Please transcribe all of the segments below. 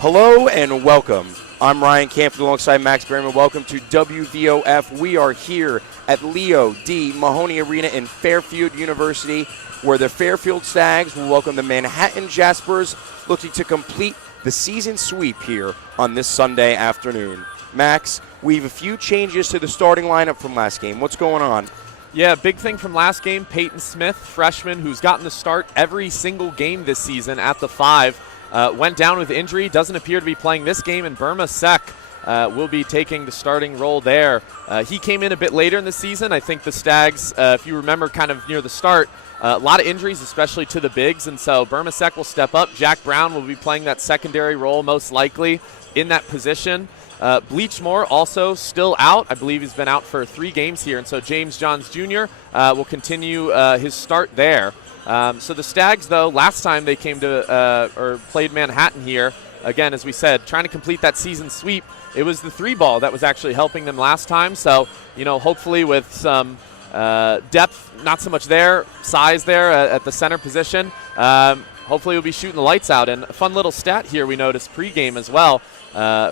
Hello and welcome. I'm Ryan Canfield alongside Max Berryman. Welcome to WVOF. We are here at Leo D. Mahoney Arena in Fairfield University, where the Fairfield Stags will welcome the Manhattan Jaspers, looking to complete the season sweep here on this Sunday afternoon. Max, we have a few changes to the starting lineup from last game. What's going on? Yeah, big thing from last game, Peyton Smith, freshman, who's gotten the start every single game this season at the 5. Went down with injury, doesn't appear to be playing this game, and Burma Sek will be taking the starting role there. He came in a bit later in the season. I think the Stags, if you remember kind of near the start, a lot of injuries, especially to the bigs, and so Burma Sek will step up. Jack Brown will be playing that secondary role most likely in that position. Bleachmore also still out. I believe he's been out for 3 games here, and so James Johns Jr. Will continue his start there. So the Stags, though, last time they came to or played Manhattan here, again, as we said, trying to complete that season sweep, it was the 3-ball that was actually helping them last time. So, you know, hopefully with some depth, not so much there, size there at the center position, hopefully we'll be shooting the lights out. And a fun little stat here we noticed pregame as well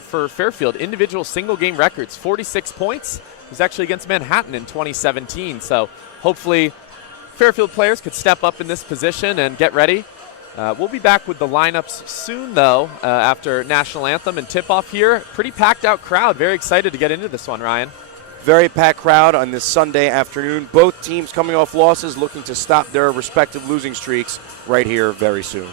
for Fairfield. Individual single-game records, 46 points. It was actually against Manhattan in 2017. So hopefully Fairfield players could step up in this position and get ready. We'll be back with the lineups soon, though, after National Anthem and tip-off here. Pretty packed-out crowd. Very excited to get into this one, Ryan. Very packed crowd on this Sunday afternoon. Both teams coming off losses, looking to stop their respective losing streaks right here very soon.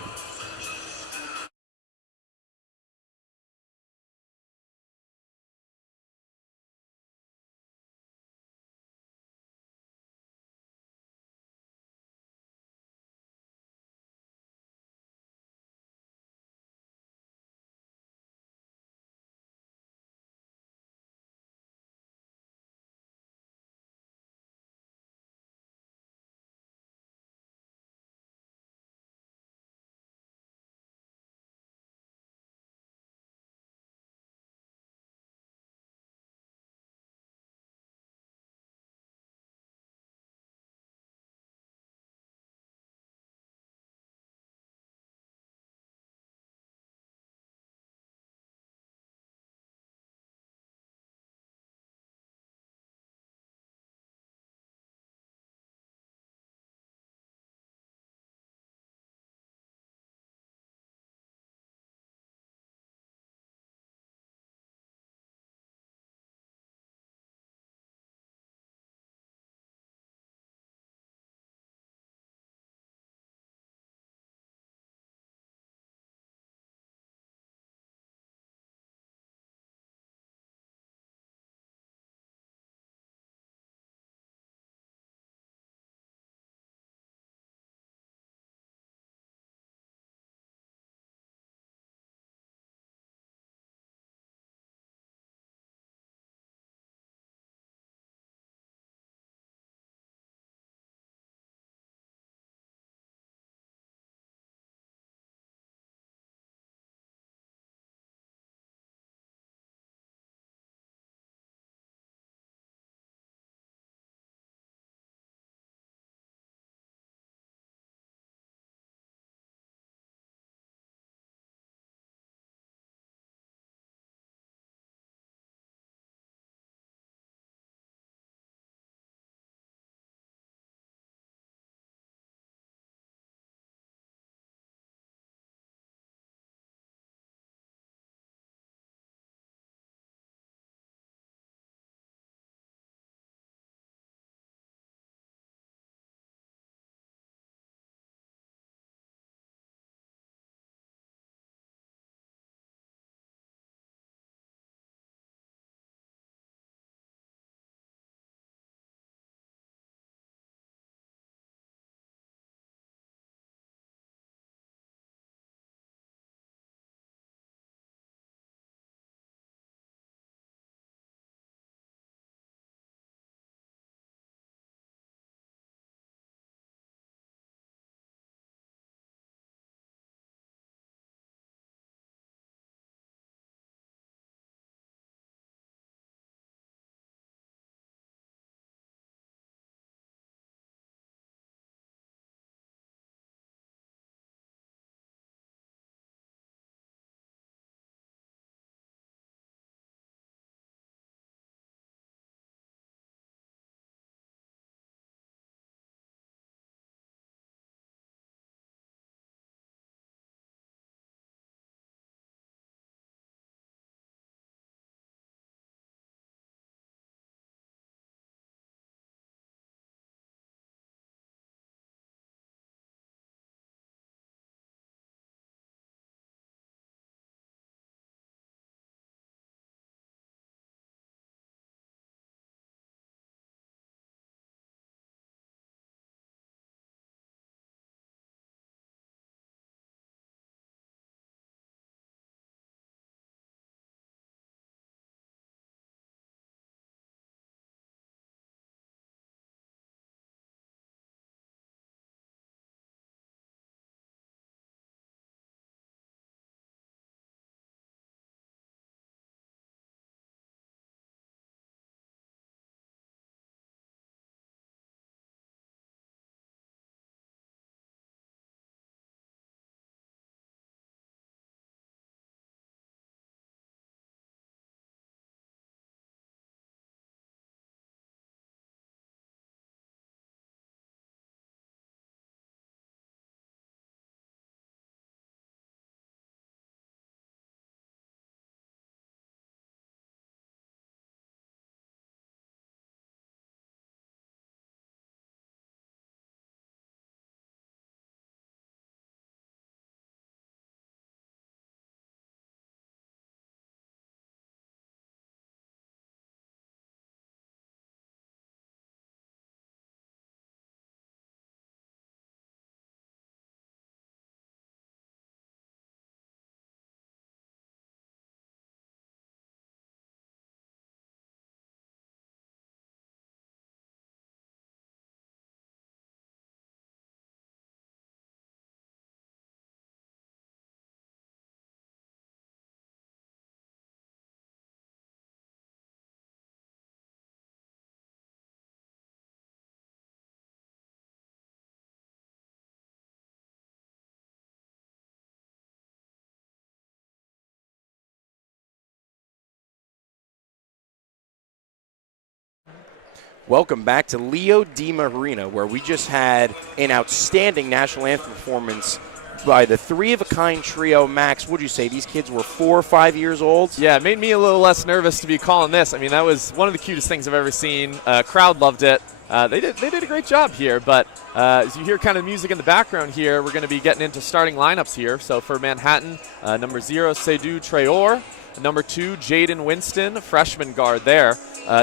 Welcome back to Leo D. Arena, where we just had an outstanding national anthem performance by the three-of-a-kind trio. Max, would you say these kids were 4 or 5 years old? Yeah, it made me a little less nervous to be calling this. I mean, that was one of the cutest things I've ever seen. Crowd loved it. They did a great job here, but as you hear kind of music in the background here, we're going to be getting into starting lineups here. So for Manhattan, number 0, Seydou Traore. Number 2, Jaden Winston, freshman guard there.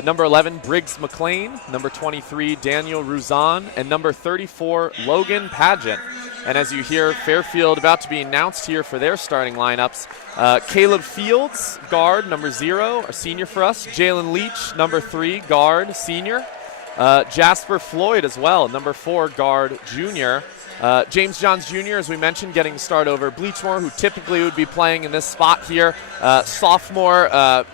Number 11, Briggs McLean. Number 23, Daniel Ruzan. And number 34, Logan Pageant. And as you hear, Fairfield about to be announced here for their starting lineups. Caleb Fields, guard, number 0, a senior for us. Jalen Leach, number 3, guard, senior. Jasper Floyd as well, number 4, guard, junior. James Johns Jr., as we mentioned, getting the start over Bleachmore, who typically would be playing in this spot here. Sophomore,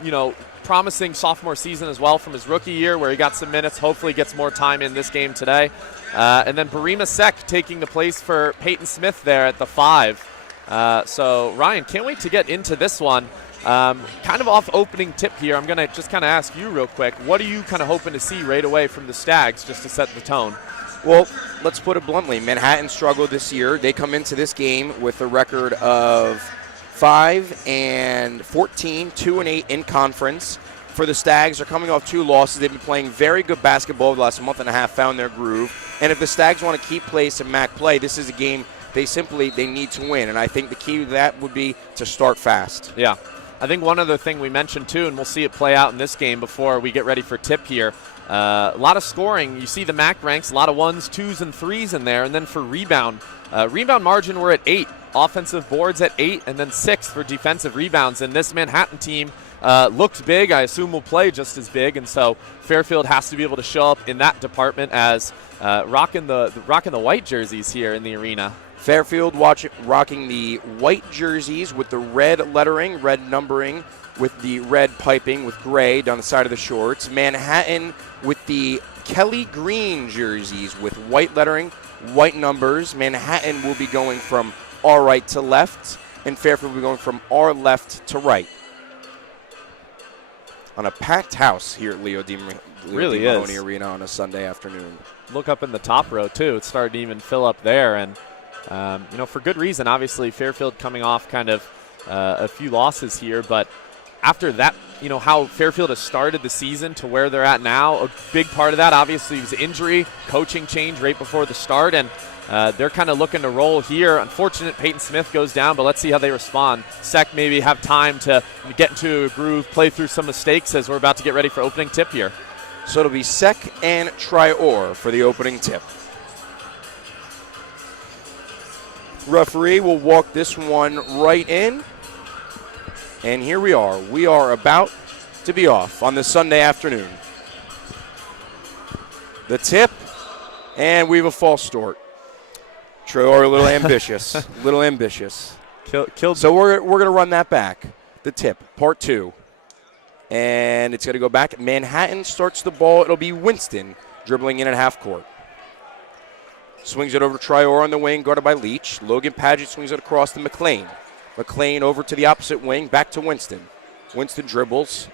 promising sophomore season as well from his rookie year where he got some minutes, hopefully gets more time in this game today. And then Barima Sek taking the place for Peyton Smith there at the 5. So, Ryan, can't wait to get into this one. Kind of off opening tip here, I'm going to just kind of ask you real quick, what are you kind of hoping to see right away from the Stags just to set the tone? Well, let's put it bluntly. Manhattan struggled this year. They come into this game with a record of 5-14, 2-8 in conference. For the Stags, they're coming off 2 losses. They've been playing very good basketball the last month and a half, found their groove. And if the Stags want to keep pace and MAC play, this is a game they need to win. And I think the key to that would be to start fast. Yeah. I think one other thing we mentioned, too, and we'll see it play out in this game before we get ready for tip here, a lot of scoring. You see the MAC ranks, a lot of 1s, 2s, and 3s in there. And then for rebound margin, we're at 8. Offensive boards at 8, and then 6 for defensive rebounds. And this Manhattan team looks big. I assume will play just as big. And so Fairfield has to be able to show up in that department as rocking the white jerseys here in the arena. Fairfield rocking the white jerseys with the red lettering, red numbering, with the red piping with gray down the side of the shorts. Manhattan with the Kelly green jerseys with white lettering, white numbers. Manhattan will be going from our right to left, and Fairfield will be going from our left to right. On a packed house here at Leo D. Mahoney Arena on a Sunday afternoon. Look up in the top row, too. It's starting to even fill up there, and for good reason. Obviously, Fairfield coming off kind of a few losses here, but after that, how Fairfield has started the season to where they're at now, a big part of that obviously was injury, coaching change right before the start, and they're kind of looking to roll here. Unfortunate Peyton Smith goes down, but let's see how they respond. Sec maybe have time to get into a groove, play through some mistakes as we're about to get ready for opening tip here. So it'll be Sec and Traore for the opening tip. Referee will walk this one right in. And here we are. We are about to be off on this Sunday afternoon. The tip, and we have a false start. Traore a little ambitious. Killed. So we're going to run that back. The tip, part 2. And it's going to go back. Manhattan starts the ball. It'll be Winston dribbling in at half court. Swings it over to Traore on the wing, guarded by Leach. Logan Pageant swings it across to McLean. McLean over to the opposite wing, back to Winston. Winston dribbles,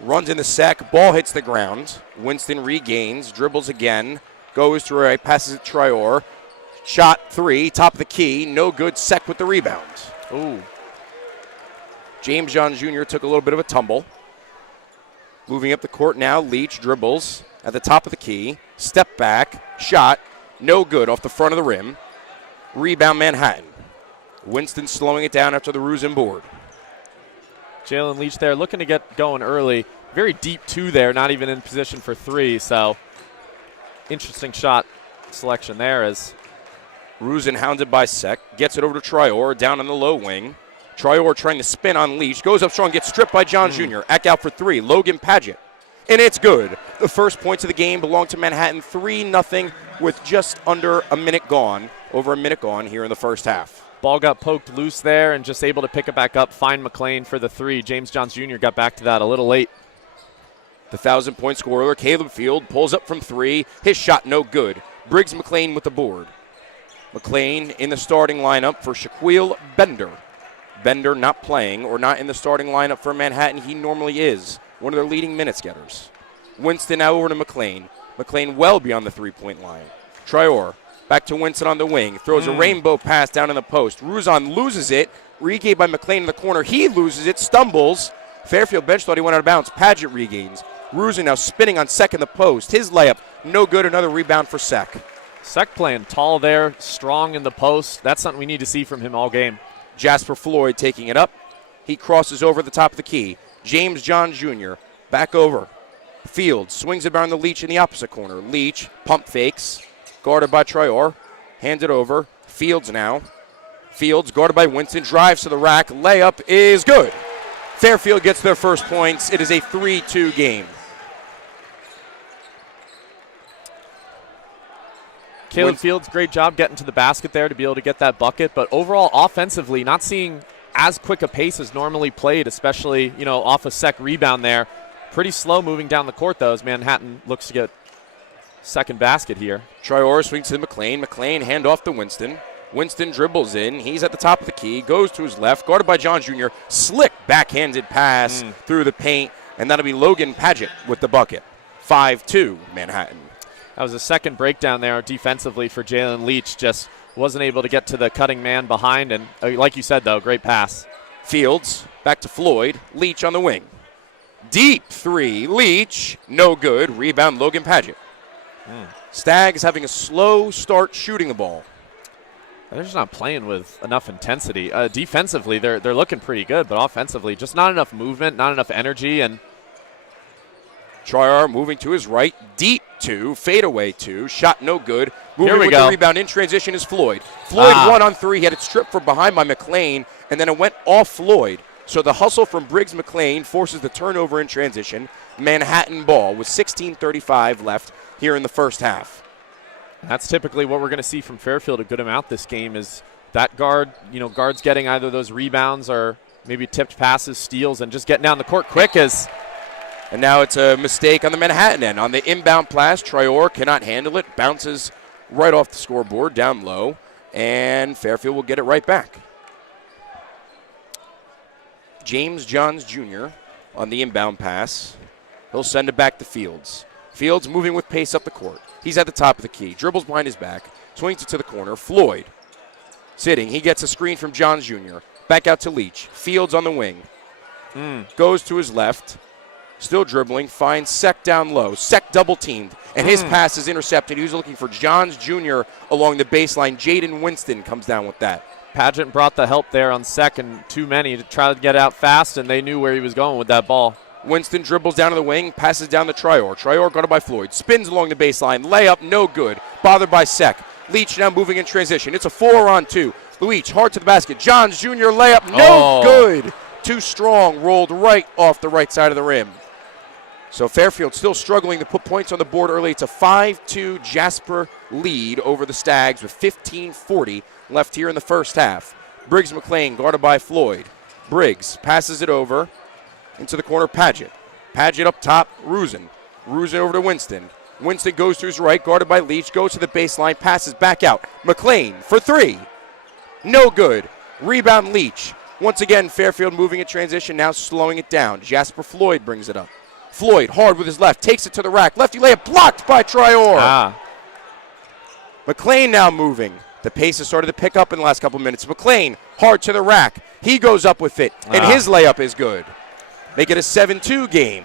runs in the sec, ball hits the ground. Winston regains, dribbles again, goes to right, passes it to Traore. Shot 3, top of the key, no good. Sec with the rebound. Ooh. James Johns Jr. took a little bit of a tumble. Moving up the court now, Leach dribbles at the top of the key. Step back, shot, no good off the front of the rim. Rebound Manhattan. Winston slowing it down after the Ruzin board. Jalen Leach there looking to get going early. Very deep 2 there, not even in position for 3. So interesting shot selection there as Ruzin hounded by Sec. Gets it over to Traore down on the low wing. Traore trying to spin on Leach. Goes up strong, gets stripped by Johns Jr. Ack out for 3. Logan Pageant. And it's good. The first points of the game belong to Manhattan. 3-0 with just under a minute gone. Over a minute gone here in the first half. Ball got poked loose there and just able to pick it back up, find McLean for the 3. James Johns Jr. got back to that a little late. The 1,000-point scorer, Caleb Field, pulls up from 3. His shot no good. Briggs McLean with the board. McLean in the starting lineup for Shaquille Bender. Bender not playing or not in the starting lineup for Manhattan. He normally is one of their leading minutes getters. Winston now over to McLean. McLean well beyond the three-point line. Traore back to Winston on the wing. Throws a rainbow pass down in the post. Ruzon loses it. Regained by McLean in the corner. He loses it, stumbles. Fairfield bench thought he went out of bounds. Paget regains. Ruzon now spinning on second the post. His layup, no good. Another rebound for Sek. Sek playing tall there, strong in the post. That's something we need to see from him all game. Jasper Floyd taking it up. He crosses over the top of the key. James John Jr. back over. Fields swings it around the Leach in the opposite corner. Leach pump fakes. Guarded by Traore. Hands it over. Fields now. Fields guarded by Winston. Drives to the rack. Layup is good. Fairfield gets their first points. It is a 3-2 game. Caleb Fields, great job getting to the basket there to be able to get that bucket. But overall, offensively, not seeing as quick a pace as normally played, especially, off a Sek rebound there. Pretty slow moving down the court, though, as Manhattan looks to get second basket here. Traore swings to McLean. McLean hand off to Winston. Winston dribbles in. He's at the top of the key. Goes to his left. Guarded by John Jr. Slick backhanded pass through the paint. And that'll be Logan Paget with the bucket. 5-2 Manhattan. That was a second breakdown there defensively for Jalen Leach. Just wasn't able to get to the cutting man behind. And like you said, though, great pass. Fields back to Floyd. Leach on the wing. Deep three. Leach. No good. Rebound Logan Paget. Stags having a slow start shooting the ball. They're just not playing with enough intensity. Defensively, they're looking pretty good, but offensively, just not enough movement, not enough energy. And Traore moving to his right, deep two, fadeaway two, shot no good. Moving Here we with go. the rebound in transition is Floyd. Floyd 1-on-3, he had it stripped from behind by McLean, and then it went off Floyd. So the hustle from Briggs McLean forces the turnover in transition. Manhattan ball with 16:35 left here in the first half. That's typically what we're going to see from Fairfield a good amount this game is that guard, guards getting either those rebounds or maybe tipped passes, steals, and just getting down the court quick as. And now it's a mistake on the Manhattan end. On the inbound pass, Traore cannot handle it, bounces right off the scoreboard down low, and Fairfield will get it right back. James Johns Jr. on the inbound pass. He'll send it back to Fields. Fields moving with pace up the court. He's at the top of the key. Dribbles behind his back. Swings it to the corner. Floyd sitting. He gets a screen from Johns Jr. Back out to Leach. Fields on the wing. Goes to his left. Still dribbling. Finds Sek down low. Sek double teamed. And his pass is intercepted. He was looking for Johns Jr. along the baseline. Jaden Winston comes down with that. Paget brought the help there on Sek and too many to try to get out fast, and they knew where he was going with that ball. Winston dribbles down to the wing, passes down to Traore. Traore guarded by Floyd. Spins along the baseline. Layup, no good. Bothered by Sek. Leach now moving in transition. It's a 4-on-2. Leach hard to the basket. Johns Jr. layup, no good. Too strong. Rolled right off the right side of the rim. So Fairfield still struggling to put points on the board early. It's a 5-2 Jasper lead over the Stags with 15:40 left here in the first half. Briggs McLean guarded by Floyd. Briggs passes it over into the corner, Paget. Paget up top, Ruzon. Ruzon over to Winston. Winston goes to his right, guarded by Leach, goes to the baseline, passes back out. McLean for three. No good. Rebound Leach. Once again, Fairfield moving in transition, now slowing it down. Jasper Floyd brings it up. Floyd hard with his left, takes it to the rack. Lefty layup blocked by Traore. McLean now moving. The pace has started to pick up in the last couple minutes. McLean hard to the rack. He goes up with it, and his layup is good. Make it a 7-2 game.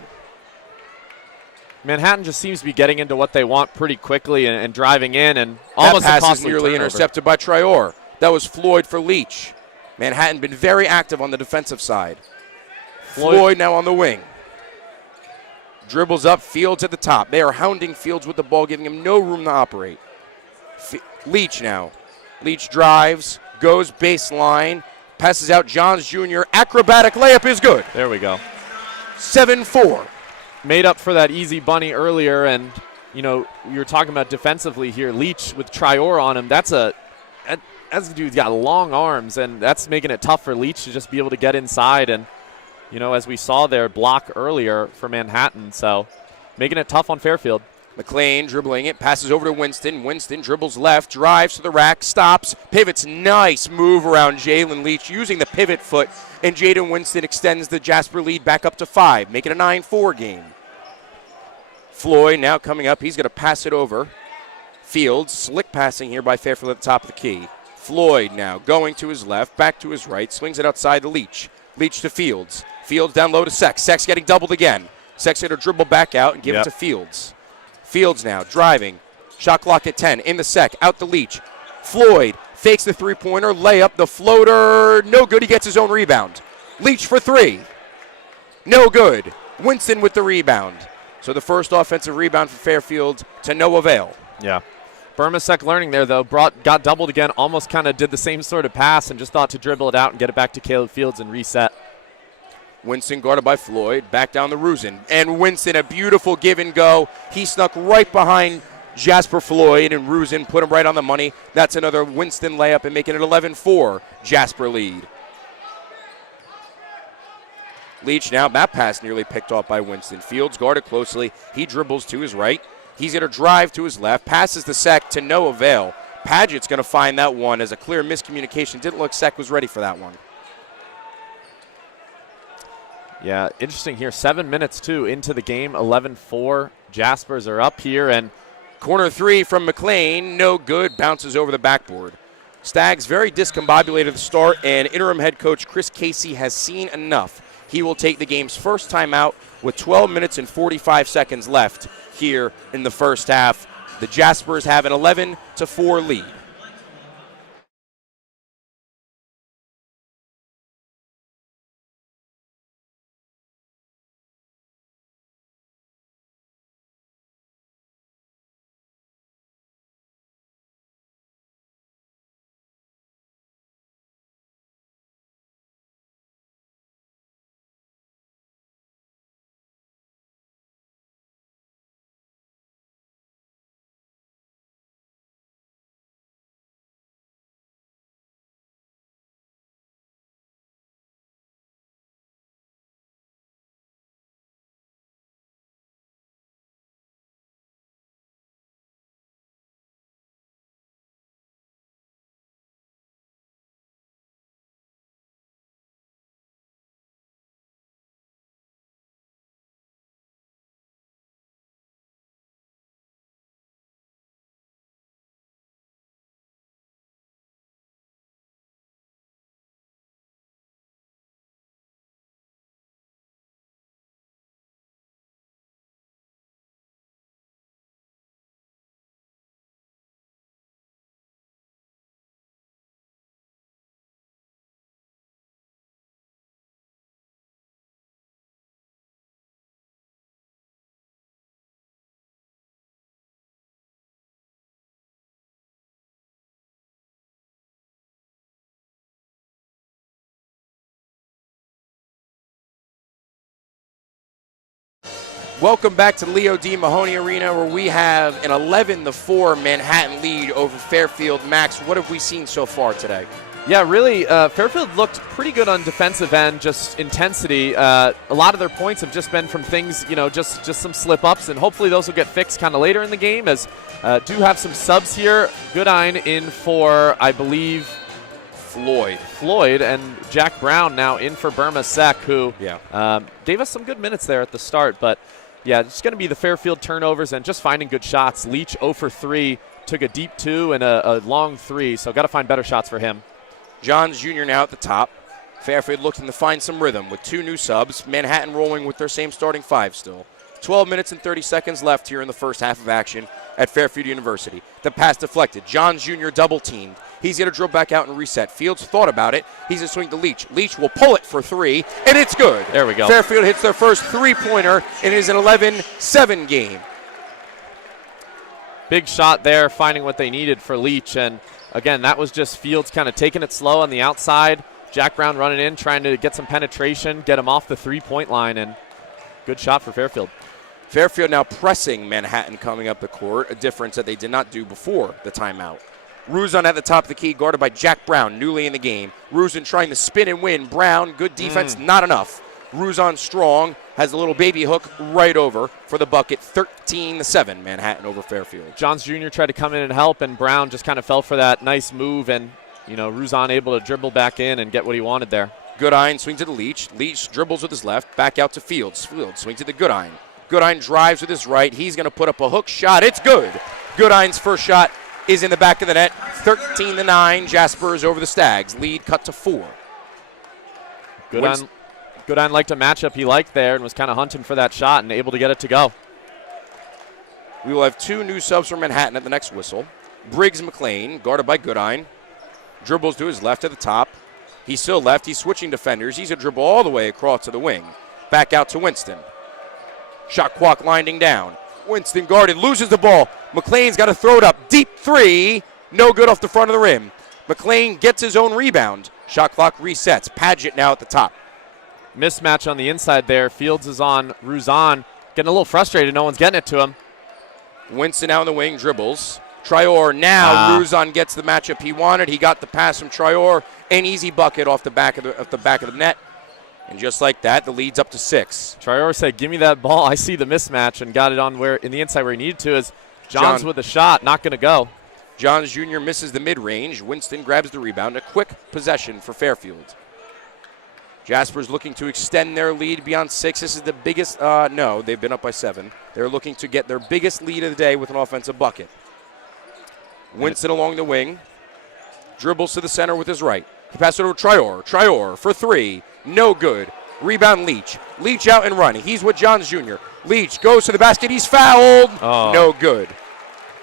Manhattan just seems to be getting into what they want pretty quickly and driving in, and almost that a pass is costly nearly turnover. intercepted by Traore. That was Floyd for Leach. Manhattan been very active on the defensive side. Floyd now on the wing. Dribbles up, Fields at the top. They are hounding Fields with the ball, giving him no room to operate. Leach now. Leach drives, goes baseline, passes out Johns Jr. Acrobatic layup is good. There we go. 7-4. Made up for that easy bunny earlier, and, you're talking about defensively here. Leach with Traore on him, that's a dude's got long arms, and that's making it tough for Leach to just be able to get inside and, as we saw there, block earlier for Manhattan. So making it tough on Fairfield. McLean dribbling it, passes over to Winston. Winston dribbles left, drives to the rack, stops, pivots. Nice move around Jalen Leach using the pivot foot, and Jaden Winston extends the Jasper lead back up to 5, make it a 9-4 game. Floyd now coming up. He's going to pass it over. Fields, slick passing here by Fairfield at the top of the key. Floyd now going to his left, back to his right, swings it outside to Leach. Leach to Fields. Fields down low to Sex. Sex getting doubled again. Sex going to dribble back out and give it to Fields. Fields now driving. Shot clock at 10. In the Sec. Out to Leach. Floyd fakes the three-pointer. Layup. The floater. No good. He gets his own rebound. Leach for three. No good. Winston with the rebound. So the first offensive rebound for Fairfield to no avail. Yeah. Burma Sec learning there, though. Got doubled again. Almost kind of did the same sort of pass and just thought to dribble it out and get it back to Caleb Fields and reset. Winston guarded by Floyd. Back down to Rusin. And Winston, a beautiful give and go. He snuck right behind Jasper Floyd, and Rusin put him right on the money. That's another Winston layup and making it 11-4. Jasper lead. Leach now, that pass nearly picked off by Winston. Fields guarded closely. He dribbles to his right. He's going to drive to his left. Passes the Sec to no avail. Padgett's going to find that one as a clear miscommunication. Didn't look Sec was ready for that one. Yeah, interesting here. 7 minutes, too, into the game. 11-4. Jaspers are up here, and corner three from McLean. No good. Bounces over the backboard. Stags very discombobulated at the start, and interim head coach Chris Casey has seen enough. He will take the game's first timeout with 12 minutes and 45 seconds left here in the first half. The Jaspers have an 11-4 lead. Welcome back to Leo D. Mahoney Arena, where we have an 11-4 Manhattan lead over Fairfield. Max, what have we seen so far today? Yeah, really, Fairfield looked pretty good on defensive end, just intensity. A lot of their points have just been from things, just some slip-ups, and hopefully those will get fixed kind of later in the game, as do have some subs here. Goodine in for, I believe, Floyd, and Jack Brown now in for Burma Sec, who gave us some good minutes there at the start, but yeah, it's going to be the Fairfield turnovers and just finding good shots. Leach 0 for 3, took a deep 2 and a long 3, so got to find better shots for him. Johns Jr. now at the top. Fairfield looking to find some rhythm with 2 new subs. Manhattan rolling with their same starting 5 still. 12 minutes and 30 seconds left here in the first half of action at Fairfield University. The pass deflected. Johns Jr. double teamed. He's going to drill back out and reset. Fields thought about it. He's going to swing to Leach. Leach will pull it for 3, and it's good. There we go. Fairfield hits their first three-pointer, and it is an 11-7 game. Big shot there, finding what they needed for Leach. And, again, that was just Fields kind of taking it slow on the outside. Jack Brown running in, trying to get some penetration, get him off the three-point line, and good shot for Fairfield. Fairfield now pressing Manhattan coming up the court, a difference that they did not do before the timeout. Rusin at the top of the key, guarded by Jack Brown, newly in the game. Rusin trying to spin and win. Brown, good defense, not enough. Rusin strong, has a little baby hook right over for the bucket. 13-7, Manhattan over Fairfield. Johns Jr. tried to come in and help, and Brown just kind of fell for that nice move, and, Rusin able to dribble back in and get what he wanted there. Goodine swings to the Leach. Leach dribbles with his left, back out to Fields. Fields swings to the Goodine. Goodine drives with his right. He's going to put up a hook shot. It's good. Goodine's first shot is in the back of the net. 13-9. Jaspers over the Stags. Lead cut to 4. Goodine liked a matchup he liked there and was kind of hunting for that shot and able to get it to go. We will have 2 new subs for Manhattan at the next whistle. Briggs McLean, guarded by Goodine. Dribbles to his left at the top. He's still left. He's switching defenders. He's going to dribble all the way across to the wing. Back out to Winston. Shot clock winding down. Winston guarded, loses the ball. McLean's got to throw it up. Deep 3. No good off the front of the rim. McLean gets his own rebound. Shot clock resets. Padgett now at the top. Mismatch on the inside there. Fields is on Ruzan. Getting a little frustrated. No one's getting it to him. Winston out in the wing, dribbles. Trior now. Ruzan gets the matchup he wanted. He got the pass from Trior. An easy bucket off the back of the net. And just like that, the lead's up to 6. Trior said, "Give me that ball." I see the mismatch and got it on in the inside where he needed to. As Johns with a shot, not going to go. Johns Jr. misses the mid-range. Winston grabs the rebound. A quick possession for Fairfield. Jaspers looking to extend their lead beyond 6. This is the biggest. No, they've been up by 7. They're looking to get their biggest lead of the day with an offensive bucket. Winston along the wing. Dribbles to the center with his right. He passes it over to Trior. Trior for 3. No good. Rebound Leach. Leach out and running. He's with Johns Jr. Leach goes to the basket. He's fouled. No good.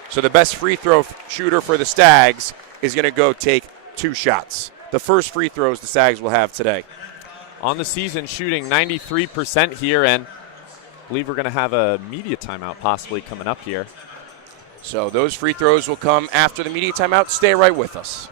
So the best free throw shooter for the Stags is going to go take 2 shots. The first free throws the Stags will have today. On the season, shooting 93% here, and I believe we're going to have a media timeout possibly coming up here. So those free throws will come after the media timeout. Stay right with us.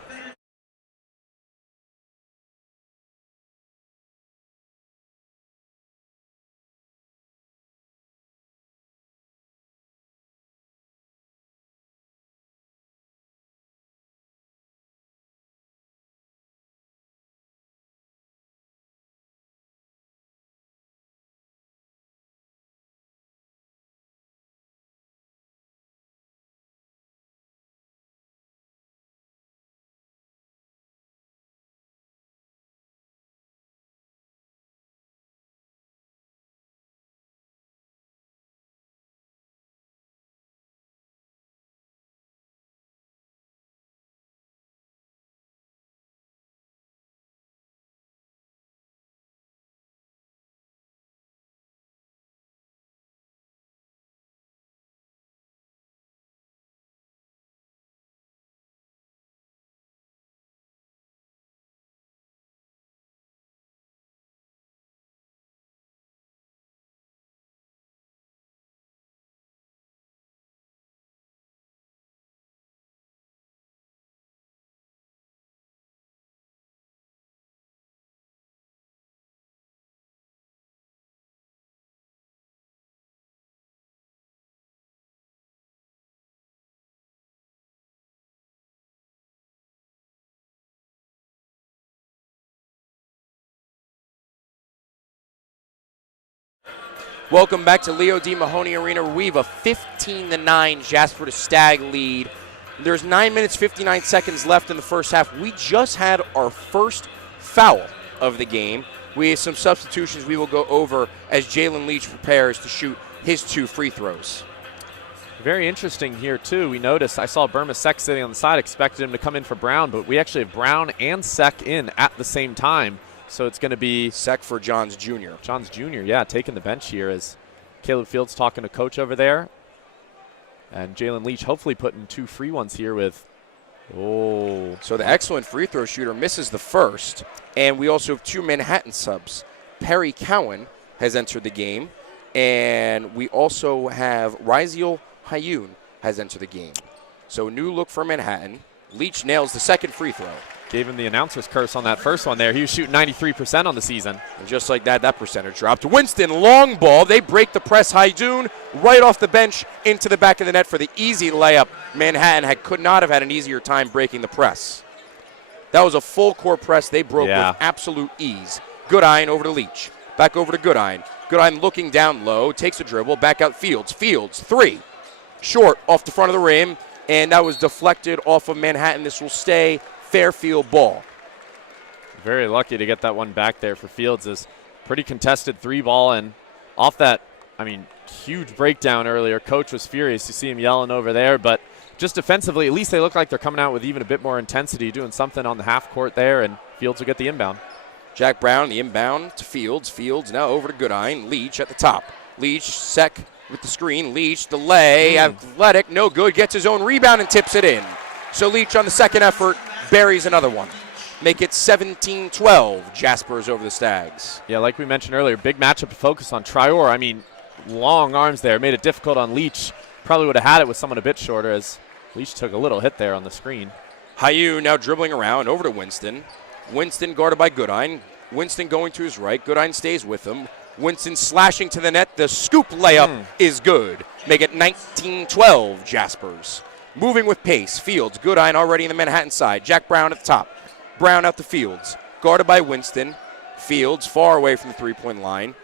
Welcome back to Leo D. Mahoney Arena. We have a 15-9 Jasper to Stag lead. There's 9 minutes, 59 seconds left in the first half. We just had our first foul of the game. We have some substitutions we will go over as Jalen Leach prepares to shoot his 2 free throws. Very interesting here, too. We noticed, I saw Burma Sek sitting on the side, expected him to come in for Brown, but we actually have Brown and Sek in at the same time. So it's going to be Sek for Johns Jr. Johns Jr., yeah, taking the bench here as Caleb Fields talking to coach over there. And Jalen Leach hopefully putting 2 free ones here with, So the excellent free throw shooter misses the first. And we also have 2 Manhattan subs. Perry Cowan has entered the game. And we also have Riziel Hayun has entered the game. So new look for Manhattan. Leach nails the second free throw. Gave him the announcer's curse on that first one there. He was shooting 93% on the season. And just like that, that percentage dropped. Winston, long ball. They break the press. Hayun right off the bench into the back of the net for the easy layup. Manhattan could not have had an easier time breaking the press. That was a full court press they broke with absolute ease. Goodine over to Leach. Back over to Goodine. Goodine looking down low, takes a dribble, back out Fields. Fields, 3. Short off the front of the rim, and that was deflected off of Manhattan. This will stay Fairfield ball. Very lucky to get that one back there for Fields. Is pretty contested 3 ball, and off that I mean, huge breakdown earlier. Coach was furious to see him yelling over there, but just defensively, at least they look like they're coming out with even a bit more intensity, doing something on the half court there, and Fields will get the inbound. Jack Brown, the inbound to Fields. Fields now over to Goodine. Leach at the top. Leach, Sec with the screen. Leach, the lay, athletic, no good. Gets his own rebound and tips it in. So Leach on the second effort buries another one. Make it 17-12. Jaspers over the Stags. Yeah, like we mentioned earlier, big matchup to focus on. Trior, I mean, long arms there. Made it difficult on Leach. Probably would have had it with someone a bit shorter as Leach took a little hit there on the screen. Hayu now dribbling around over to Winston. Winston guarded by Goodine. Winston going to his right. Goodine stays with him. Winston slashing to the net. The scoop layup is good. Make it 19-12 Jaspers. Moving with pace. Fields. Goodine already in the Manhattan side. Jack Brown at the top. Brown out to Fields. Guarded by Winston. Fields far away from the three-point line.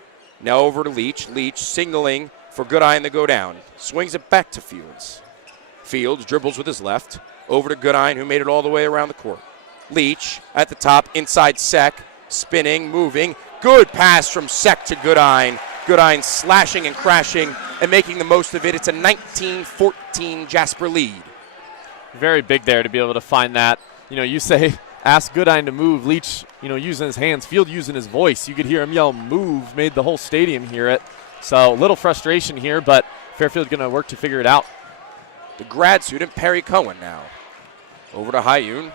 Now over to Leach. Leach signaling for Goodine to go down. Swings it back to Fields. Fields dribbles with his left. Over to Goodine, who made it all the way around the court. Leach at the top, inside Sec. Spinning, moving. Good pass from Sec to Goodine. Goodine slashing and crashing and making the most of it. It's a 19-14 Jasper lead. Very big there to be able to find that. You know, you say, ask Goodine to move. Leach, you know, using his hands. Field using his voice. You could hear him yell, move. Made the whole stadium hear it. So a little frustration here, but Fairfield going to work to figure it out. The grad student, Perry Cohen now. Over to Hayun.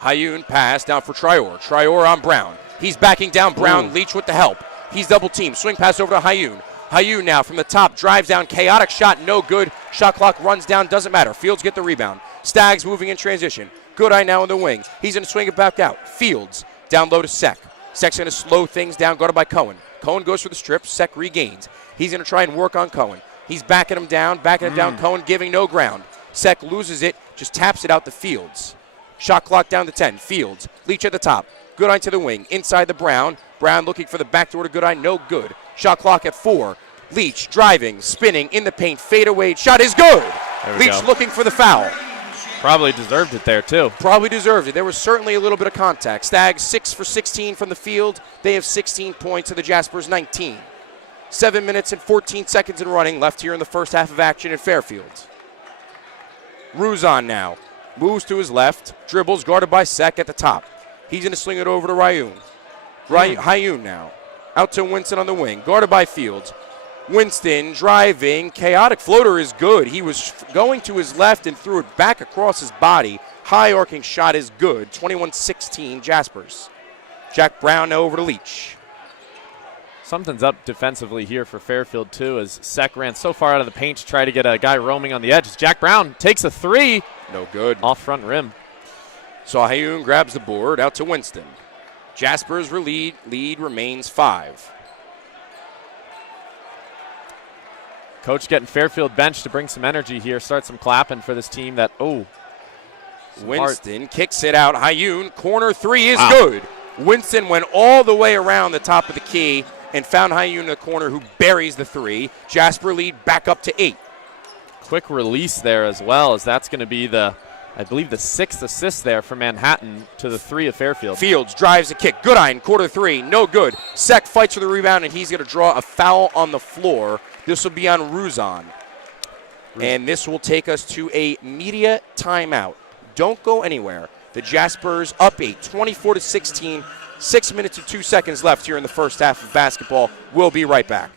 Hayun pass down for Trior. Trior on Brown. He's backing down Brown. Leach with the help. He's double teamed. Swing pass over to Hayun. Hayun now from the top. Drives down. Chaotic shot. No good. Shot clock runs down. Doesn't matter. Fields get the rebound. Stags moving in transition. Goodine now in the wing. He's going to swing it back out. Fields down low to Sec. Sec's going to slow things down. Guarded by Cohen. Cohen goes for the strip. Sec regains. He's going to try and work on Cohen. He's backing him down. Cohen giving no ground. Sec loses it. Just taps it out to Fields. Shot clock down to 10. Fields. Leach at the top. Goodine to the wing. Inside the Brown. Brown looking for the backdoor to Goodine. No good. Shot clock at 4. Leach driving, spinning in the paint. Fadeaway shot is good. Leach looking for the foul. Probably deserved it there, too. Probably deserved it. There was certainly a little bit of contact. Stags 6 for 16 from the field. They have 16 points, and the Jaspers 19. 7 minutes and 14 seconds in running left here in the first half of action in Fairfield. Ruzon now. Moves to his left. Dribbles, guarded by Sec at the top. He's going to sling it over to Ryun. Hayun now. Out to Winston on the wing. Guarded by Fields. Winston driving. Chaotic floater is good. He was going to his left and threw it back across his body. High arcing shot is good. 21-16 Jaspers. Jack Brown now over to Leach. Something's up defensively here for Fairfield, too, as Sec ran so far out of the paint to try to get a guy roaming on the edges. Jack Brown takes a three. No good. Off front rim. So Hayun grabs the board out to Winston. Jaspers' lead remains 5. Coach getting Fairfield bench to bring some energy here, start some clapping for this team that, Winston kicks it out. Hayun, corner 3 is good. Winston went all the way around the top of the key and found Hayun in the corner, who buries the 3. Jasper lead back up to 8. Quick release there as well, as that's going to be I believe the 6th assist there for Manhattan to the 3 of Fairfield. Fields drives a kick. Goodine, quarter 3, no good. Sec fights for the rebound, and he's going to draw a foul on the floor. This will be on Ruzon. And this will take us to a media timeout. Don't go anywhere. The Jaspers up 8, 24-16. 6 minutes and 2 seconds left here in the first half of basketball. We'll be right back.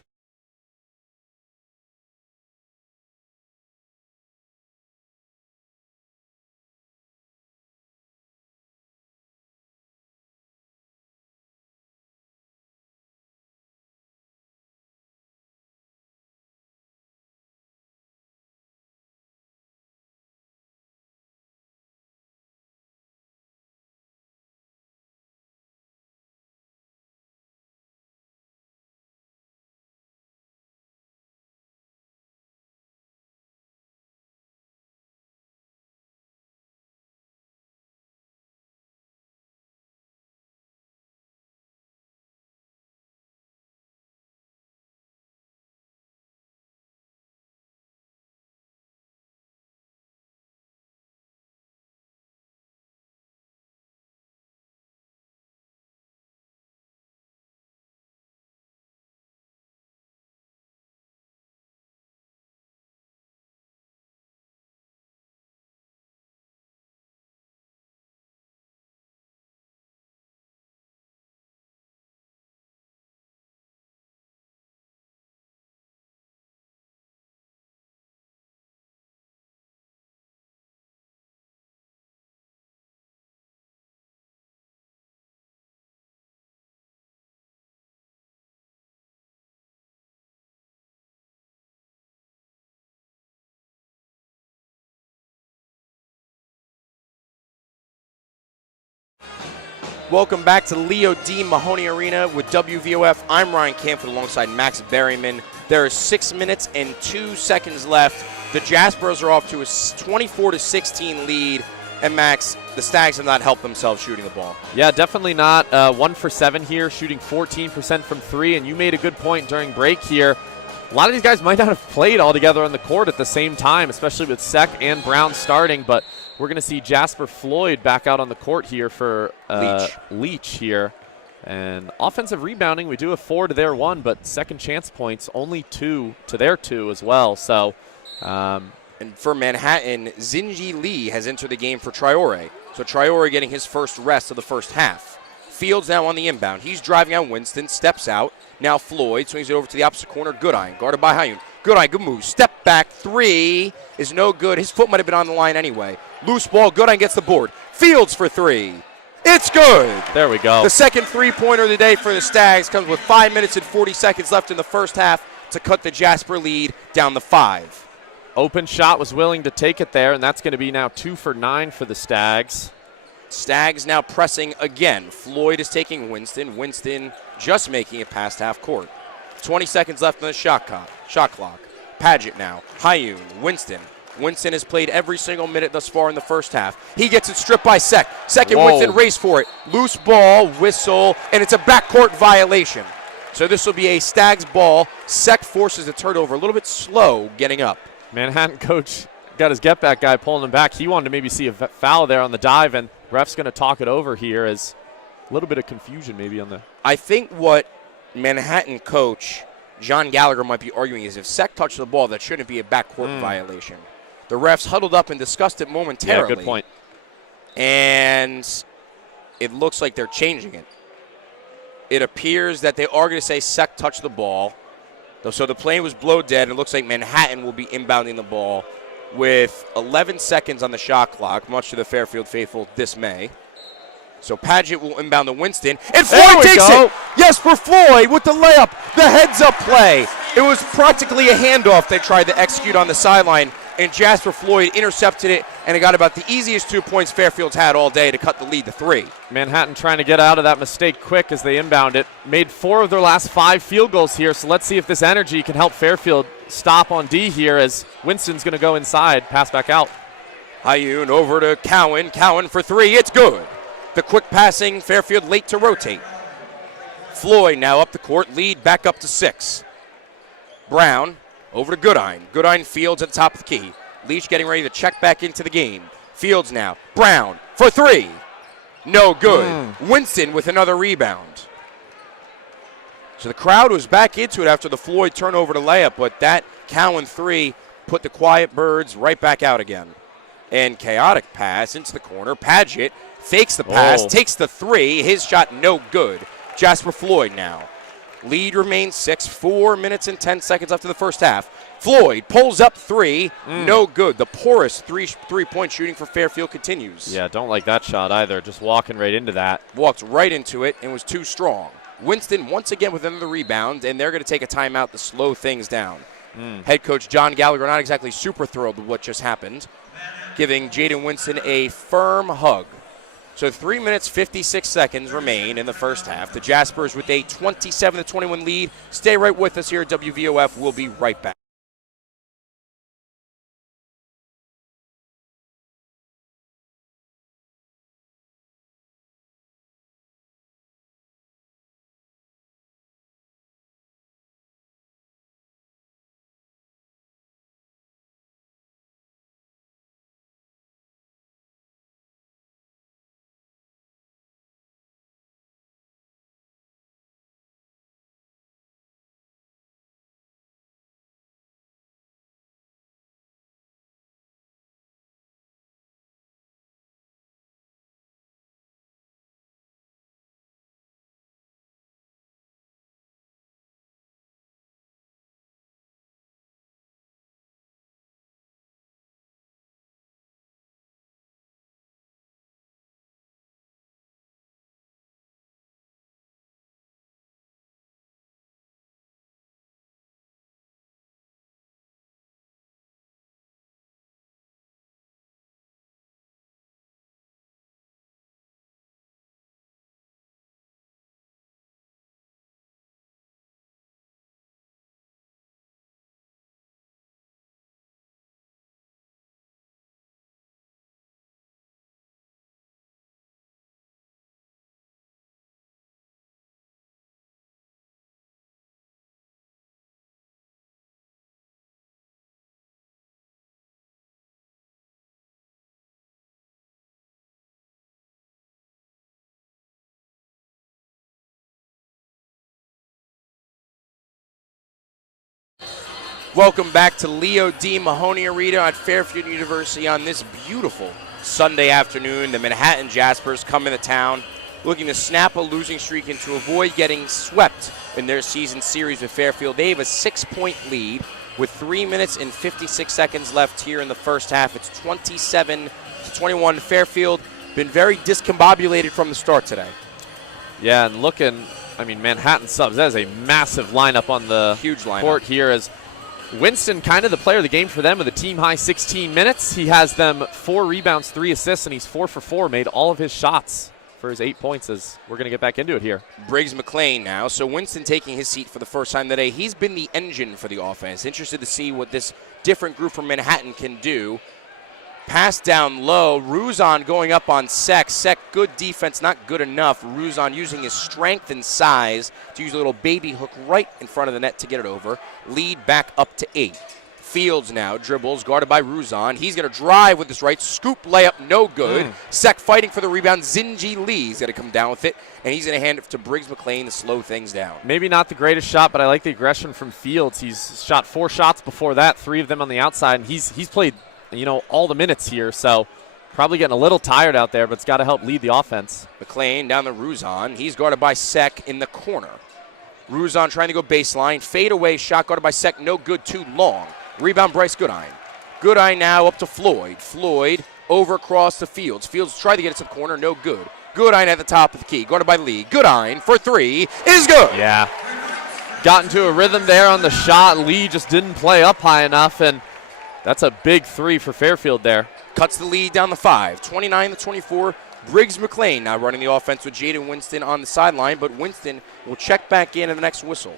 Welcome back to Leo D. Mahoney Arena with WVOF. I'm Ryan Camford alongside Max Berryman. There are 6 minutes and 2 seconds left. The Jaspers are off to a 24-16 lead. And Max, the Stags have not helped themselves shooting the ball. Yeah, definitely not. 1 for 7 here, shooting 14% from 3. And you made a good point during break here. A lot of these guys might not have played all together on the court at the same time, especially with Sek and Brown starting. But we're going to see Jasper Floyd back out on the court here for Leach here. And offensive rebounding, we do have 4 to their 1, but second chance points, only 2 to their 2 as well. So, and for Manhattan, Zinji Lee has entered the game for Traore. So Traore getting his first rest of the first half. Fields now on the inbound. He's driving out Winston, steps out. Now Floyd swings it over to the opposite corner. Goodine, guarded by Hayun. Goodine, good move. Step back, 3 is no good. His foot might have been on the line anyway. Loose ball, Goodine gets the board. Fields for 3. It's good. There we go. The second three-pointer of the day for the Stags comes with 5 minutes and 40 seconds left in the first half to cut the Jasper lead down to 5. Open shot, was willing to take it there, and that's going to be now 2 for 9 for the Stags. Stags now pressing again. Floyd is taking Winston. Winston just making it past half court. 20 seconds left on the shot clock. Paget now. Hayun. Winston. Winston has played every single minute thus far in the first half. He gets it stripped by Sek. Second, Winston race for it. Loose ball, whistle, and it's a backcourt violation. So this will be a Stags ball. Sek forces the turnover. A little bit slow getting up. Manhattan coach got his get-back guy pulling him back. He wanted to maybe see a foul there on the dive, and ref's going to talk it over here as a little bit of confusion maybe on the. I think what Manhattan coach John Gallagher might be arguing is if Sek touched the ball, that shouldn't be a backcourt violation. The refs huddled up and discussed it momentarily. Yeah, good point. And it looks like they're changing it. It appears that they are going to say Sek touched the ball. So the play was blow dead, and it looks like Manhattan will be inbounding the ball with 11 seconds on the shot clock, much to the Fairfield faithful dismay. So Paget will inbound to Winston, and Floyd takes it! Yes, for Floyd with the layup, the heads-up play. It was practically a handoff they tried to execute on the sideline, and Jasper Floyd intercepted it, and it got about the easiest 2 points Fairfield's had all day to cut the lead to 3. Manhattan trying to get out of that mistake quick as they inbound it. Made 4 of their last 5 field goals here, so let's see if this energy can help Fairfield stop on D here as Winston's going to go inside, pass back out. Hayun over to Cowan. Cowan for 3. It's good. The quick passing, Fairfield late to rotate. Floyd now up the court, lead back up to 6. Brown over to Goodine. Goodine Fields at the top of the key. Leach getting ready to check back into the game. Fields now. Brown for 3. No good. Winston with another rebound. So the crowd was back into it after the Floyd turnover to layup, but that Cowan 3 put the Quiet Birds right back out again. And chaotic pass into the corner. Paget fakes the pass, takes the 3. His shot no good. Jasper Floyd now. Lead remains 6, 4 minutes and 10 seconds left in the first half. Floyd pulls up 3, no good. The porous three-point shooting for Fairfield continues. Yeah, don't like that shot either. Just walking right into that. Walked right into it and was too strong. Winston once again with another rebound, and they're going to take a timeout to slow things down. Head coach John Gallagher not exactly super thrilled with what just happened, giving Jaden Winston a firm hug. So 3 minutes, 56 seconds remain in the first half. The Jaspers with a 27-21 lead. Stay right with us here at WVOF. We'll be right back. Welcome back to Leo D. Mahoney Arena at Fairfield University on this beautiful Sunday afternoon. The Manhattan Jaspers come into town looking to snap a losing streak and to avoid getting swept in their season series with Fairfield. They have a 6-point lead with 3 minutes and 56 seconds left here in the first half. It's 27-21. Fairfield been very discombobulated from the start today. Yeah, and Manhattan subs. That is a massive lineup on the huge lineup court here as Winston, kind of the player of the game for them with a team-high 16 minutes. He has them 4 rebounds, 3 assists, and he's 4 for 4, made all of his shots for his 8 points as we're going to get back into it here. Briggs McLean now. So Winston taking his seat for the first time today. He's been the engine for the offense. Interested to see what this different group from Manhattan can do. Pass down low. Ruzon going up on Sek. Sek, good defense, not good enough. Ruzon using his strength and size to use a little baby hook right in front of the net to get it over. Lead back up to 8. Fields now dribbles, guarded by Ruzon. He's going to drive with his right. Scoop layup, no good. Sek fighting for the rebound. Zinji Lee's going to come down with it, and he's going to hand it to Briggs McLean to slow things down. Maybe not the greatest shot, but I like the aggression from Fields. He's shot 4 shots before that, 3 of them on the outside, and he's played all the minutes here, so probably getting a little tired out there, but it's got to help lead the offense. McLean down to Ruzon. He's guarded by Sek in the corner. Ruzon trying to go baseline. Fade away shot guarded by Sek. No good, too long. Rebound Bryce Goodine. Goodine now up to Floyd. Floyd over across the Fields. Fields tried to get it to the corner. No good. Goodine at the top of the key. Guarded by Lee. Goodine for 3 is good. Yeah. Got into a rhythm there on the shot. Lee just didn't play up high enough, and that's a big 3 for Fairfield there. Cuts the lead down the 5. 29-24. Briggs McLean now running the offense with Jaden Winston on the sideline, but Winston will check back in at the next whistle.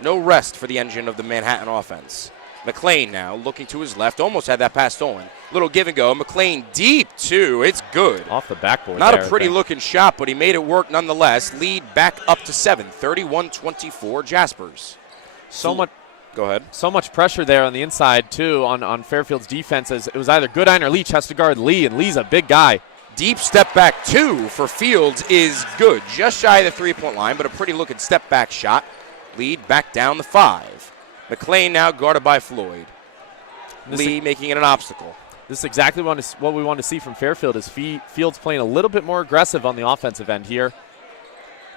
No rest for the engine of the Manhattan offense. McLean now looking to his left. Almost had that pass stolen. Little give and go. McLean deep, too. It's good. Off the backboard. Not a pretty looking shot, but he made it work nonetheless. Lead back up to 7. 31-24 Jaspers. Go ahead. So much pressure there on the inside, too, on Fairfield's defense, as it was either Goodine or Leach has to guard Lee, and Lee's a big guy. Deep step back 2 for Fields is good. Just shy of the 3-point line, but a pretty looking step back shot. Lead back down the 5. McLean now guarded by Floyd. Lee making it an obstacle. This is exactly what we want to see from Fairfield, is Fields playing a little bit more aggressive on the offensive end here.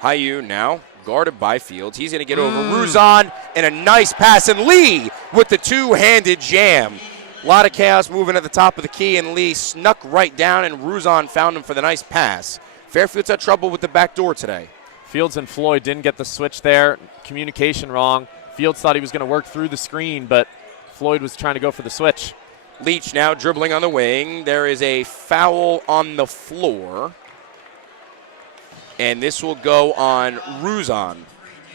Hayu now guarded by Fields. He's going to get over Ruzon, and a nice pass, and Lee with the two-handed jam. A lot of chaos moving at the top of the key, and Lee snuck right down, and Ruzon found him for the nice pass. Fairfield's had trouble with the back door today. Fields and Floyd didn't get the switch there. Communication wrong. Fields thought he was going to work through the screen, but Floyd was trying to go for the switch. Leach now dribbling on the wing. There is a foul on the floor. And this will go on Ruzon.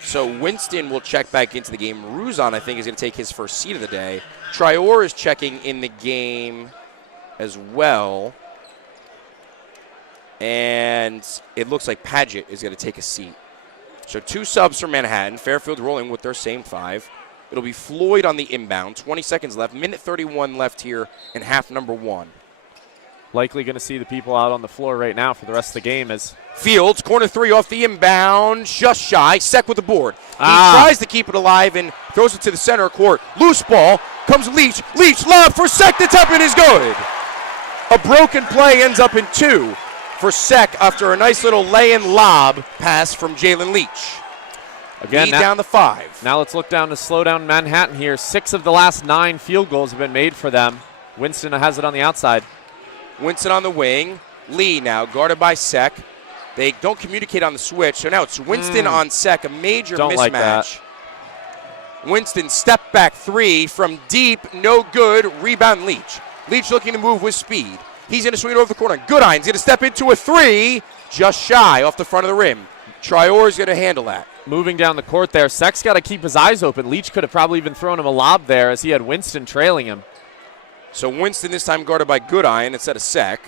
So Winston will check back into the game. Ruzon, I think, is going to take his first seat of the day. Trior is checking in the game as well. And it looks like Padgett is going to take a seat. So 2 subs for Manhattan. Fairfield rolling with their same 5. It'll be Floyd on the inbound. 20 seconds left. Minute 31 left here in half number 1. Likely going to see the people out on the floor right now for the rest of the game as Fields, corner 3 off the inbound. Just shy. Sek with the board. He tries to keep it alive and throws it to the center court. Loose ball. Comes Leach. Leach lob for Sek. The tap in is good. A broken play ends up in 2 for Sek after a nice little lay-in lob pass from Jalen Leach. Again, Lead down the 5. Now let's look down to slow down Manhattan here. 6 of the last 9 field goals have been made for them. Winston has it on the outside. Winston on the wing. Lee now guarded by Sek. They don't communicate on the switch, so now it's Winston on Sek, a major Don't mismatch. like that. Winston step back 3 from deep, no good. Rebound Leach. Leach looking to move with speed. He's going to swing it over the corner. Goodine's going to step into a 3, just shy off the front of the rim. Trior's going to handle that. Moving down the court there. Sek's got to keep his eyes open. Leach could have probably even thrown him a lob there as he had Winston trailing him. So Winston this time guarded by Goodine instead of Sek.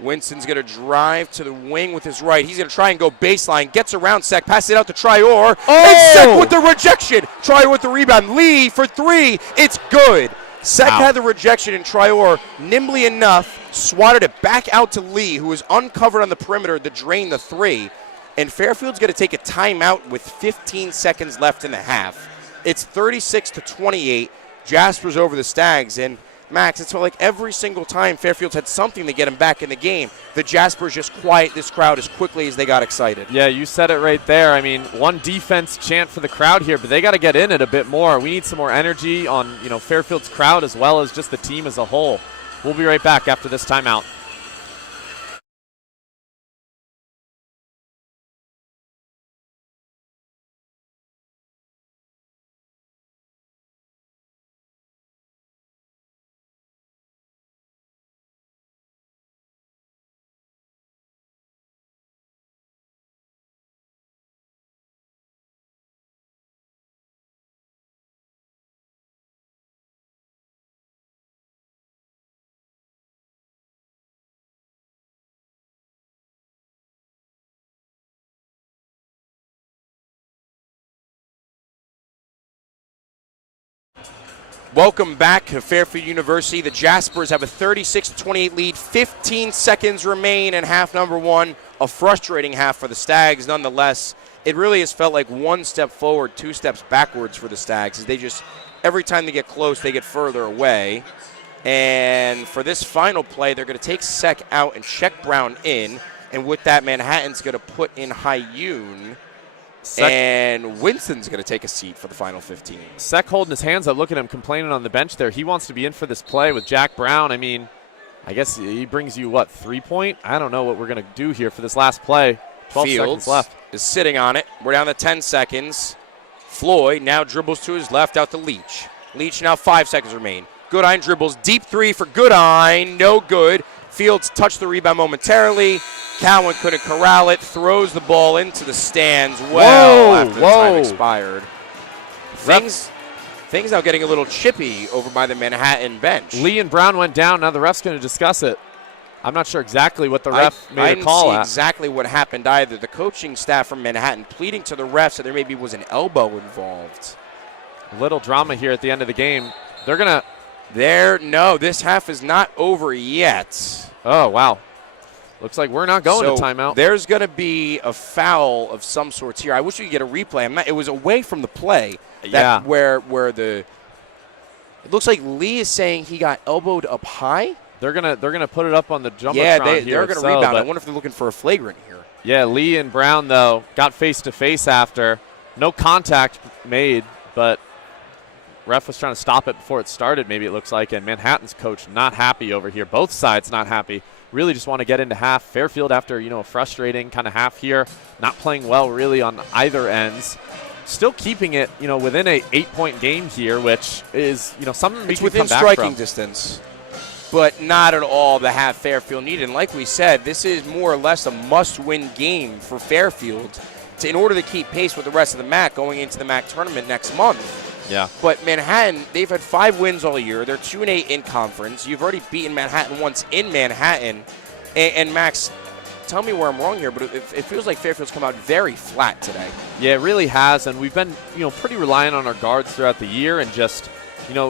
Winston's going to drive to the wing with his right. He's going to try and go baseline. Gets around Sek. Passes it out to Trior. And Sek with the rejection. Trior with the rebound. Lee for 3. It's good. Sek had the rejection, and Trior, nimbly enough, swatted it back out to Lee, who was uncovered on the perimeter to drain the 3. And Fairfield's going to take a timeout with 15 seconds left in the half. It's 36-28. Jasper's over the Stags, and Max, it's like every single time Fairfield's had something to get them back in the game, the Jaspers just quiet this crowd as quickly as they got excited. Yeah, you said it right there. I mean, one defense chant for the crowd here, but they got to get in it a bit more. We need some more energy on, Fairfield's crowd as well as just the team as a whole. We'll be right back after this timeout. Welcome back to Fairfield University. The Jaspers have a 36-28 lead. 15 seconds remain in half number one. A frustrating half for the Stags. Nonetheless, it really has felt like one step forward, two steps backwards for the Stags. As they just, every time they get close, they get further away. And for this final play, they're going to take Sek out and check Brown in. And with that, Manhattan's going to put in Hayun. And Winston's going to take a seat for the final 15. Sek holding his hands up, look at him complaining on the bench there. He wants to be in for this play with Jack Brown. I mean, I guess he brings you, 3-point? I don't know what we're going to do here for this last play. 12 seconds left. Is sitting on it. We're down to 10 seconds. Floyd now dribbles to his left out to Leach. Leach now 5 seconds remain. Goodine dribbles. Deep three for Goodine. No good. Fields touched the rebound momentarily. Cowan couldn't corral it. Throws the ball into the stands after the time expired. Things now getting a little chippy over by the Manhattan bench. Lee and Brown went down. Now the ref's going to discuss it. I'm not sure exactly what the ref made a call at. I didn't see exactly what happened either. The coaching staff from Manhattan pleading to the refs that there maybe was an elbow involved. A little drama here at the end of the game. They're going to... No, this half is not over yet. Oh, wow. Looks like we're not going to timeout. There's going to be a foul of some sorts here. I wish we could get a replay. It was away from the play. Where it looks like Lee is saying he got elbowed up high. They're gonna put it up on the jumbotron here. They're going to rebound. I wonder if they're looking for a flagrant here. Yeah, Lee and Brown, though, got face-to-face after. No contact made, but ref was trying to stop it before it started, maybe it looks like, and Manhattan's coach not happy over here. Both sides not happy. Really just want to get into half. Fairfield, after, a frustrating kind of half here, not playing well really on either ends. Still keeping it, within a 8-point game here, which is, something we can come back from. It's within striking distance, but not at all the half Fairfield needed. And like we said, this is more or less a must-win game for Fairfield in order to keep pace with the rest of the MAC going into the MAC tournament next month. Yeah. But Manhattan, they've had 5 wins all year. They're 2-8 in conference. You've already beaten Manhattan once in Manhattan. And Max, tell me where I'm wrong here, but it feels like Fairfield's come out very flat today. Yeah, it really has. And we've been, pretty reliant on our guards throughout the year, and just,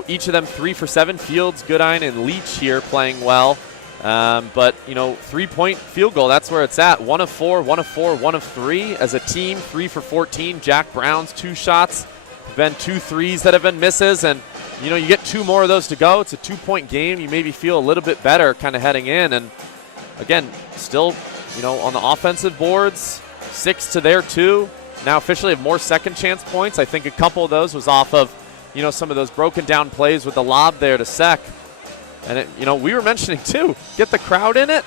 each of them 3 for 7. Fields, Goodine, and Leach here playing well. But, 3-point field goal, that's where it's at. 1 of 4, 1 of 4, 1 of 3. As a team, 3 for 14. Jack Brown's 2 shots. Been 2 threes that have been misses, and you get 2 more of those to go. It's a 2-point game. You maybe feel a little bit better kind of heading in, and again, still on the offensive boards, 6 to their 2. Now officially have more second chance points. I think a couple of those was off of some of those broken down plays with the lob there to Sek, and we were mentioning too, get the crowd in it.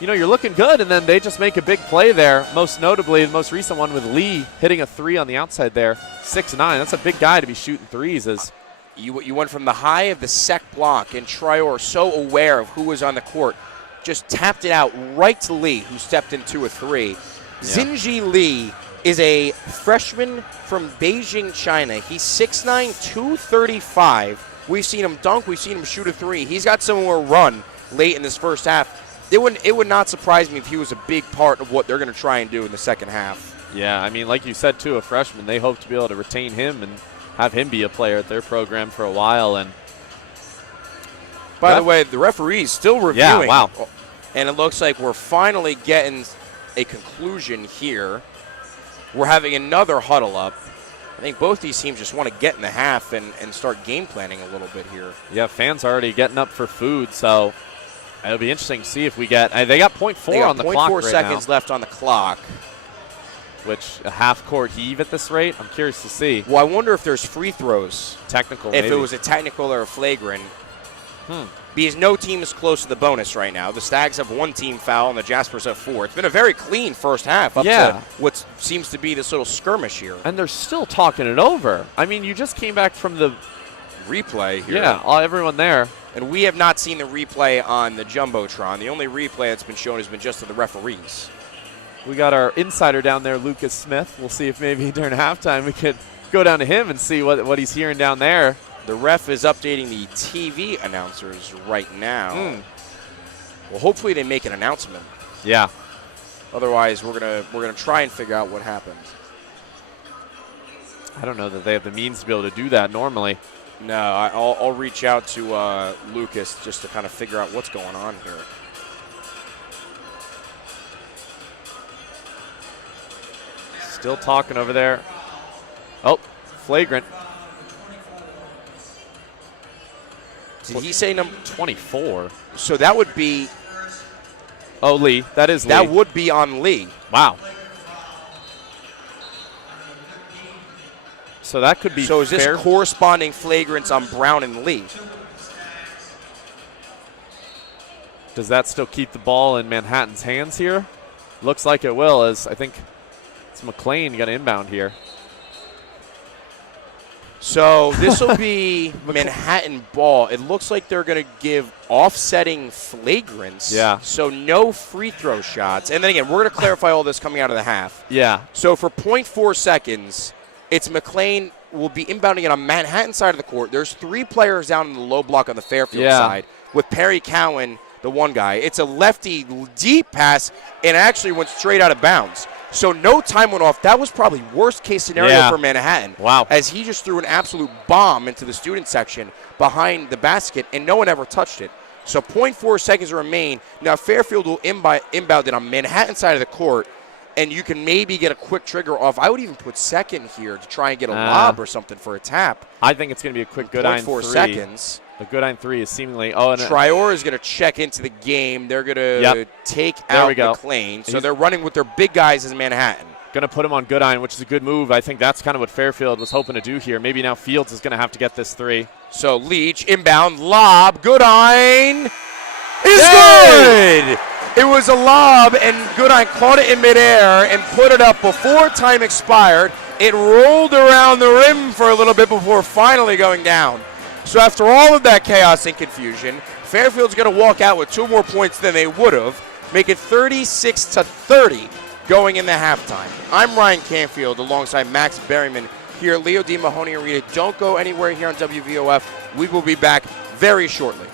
You're looking good, and then they just make a big play there. Most notably, the most recent one with Lee hitting a 3 on the outside there, 6'9". That's a big guy to be shooting threes. You went from the high of the Sek block, and Trior, so aware of who was on the court, just tapped it out right to Lee, who stepped into a 3. Yeah. Xinji Lee is a freshman from Beijing, China. He's 6'9", 235. We've seen him dunk. We've seen him shoot a 3. He's got some more run late in this first half. It would not surprise me if he was a big part of what they're going to try and do in the second half. Yeah, I mean, like you said, too, a freshman. They hope to be able to retain him and have him be a player at their program for a while. And by the way, the referee's still reviewing. Yeah, wow. And it looks like we're finally getting a conclusion here. We're having another huddle up. I think both these teams just want to get in the half and start game planning a little bit here. Yeah, fans are already getting up for food, so it'll be interesting to see if we get. They got 0.4 on the clock 0.4 right seconds now, left on the clock. which a half-court heave at this rate. I'm curious to see. Well, I wonder if there's free throws. Technical, If maybe. it was a technical or a flagrant. Because no team is close to the bonus right now. The Stags have 1 team foul and the Jaspers have 4. It's been a very clean first half up to what seems to be this little skirmish here. And they're still talking it over. I mean, you just came back from the Replay here. Yeah, everyone there. And we have not seen the replay on the Jumbotron. The only replay that's been shown has been just to the referees. We got our insider down there, Lucas Smith. We'll see if maybe during halftime we could go down to him and see what he's hearing down there. The ref is updating the TV announcers right now. Well, hopefully they make an announcement. Yeah. Otherwise, we're gonna try and figure out what happened. I don't know that they have the means to be able to do that normally. No, I'll reach out to Lucas just to kind of figure out what's going on here. Still talking over there. Oh, flagrant. Did he say number 24? So that would be. Oh, Lee. That is Lee. That would be on Lee. Wow. So that could be. So is this corresponding flagrants on Brown and Lee? Does that still keep the ball in Manhattan's hands here? Looks like it will, as I think it's McLean got inbound here. So this will be Manhattan ball. It looks like they're going to give offsetting flagrants. Yeah. So no free throw shots. And then again, we're going to clarify all this coming out of the half. Yeah. So for 0.4 seconds, it's McLean will be inbounding it on Manhattan side of the court. There's 3 players down in the low block on the Fairfield side with Perry Cowan, the one guy. It's a lefty deep pass, and it actually went straight out of bounds. So no time went off. That was probably worst case scenario for Manhattan. Wow. As he just threw an absolute bomb into the student section behind the basket, and no one ever touched it. So 0.4 seconds remain. Now Fairfield will inbound it on Manhattan side of the court, and you can maybe get a quick trigger off. I would even put second here to try and get a lob or something for a tap. I think it's going to be a quick Goodine 3. 0.4 seconds. The Goodine 3 is seemingly. Oh, and Trior is going to check into the game. They're going to take out McLean. So they're running with their big guys in Manhattan. Going to put him on Goodine, which is a good move. I think that's kind of what Fairfield was hoping to do here. Maybe now Fields is going to have to get this 3. So Leach, inbound, lob, Goodine is good! It was a lob, and Goodine caught it in midair and put it up before time expired. It rolled around the rim for a little bit before finally going down. So after all of that chaos and confusion, Fairfield's going to walk out with 2 more points than they would have, make it 36-30 going in the halftime. I'm Ryan Canfield alongside Max Berryman here at Leo D. Mahoney Arena. Don't go anywhere here on WVOF. We will be back very shortly.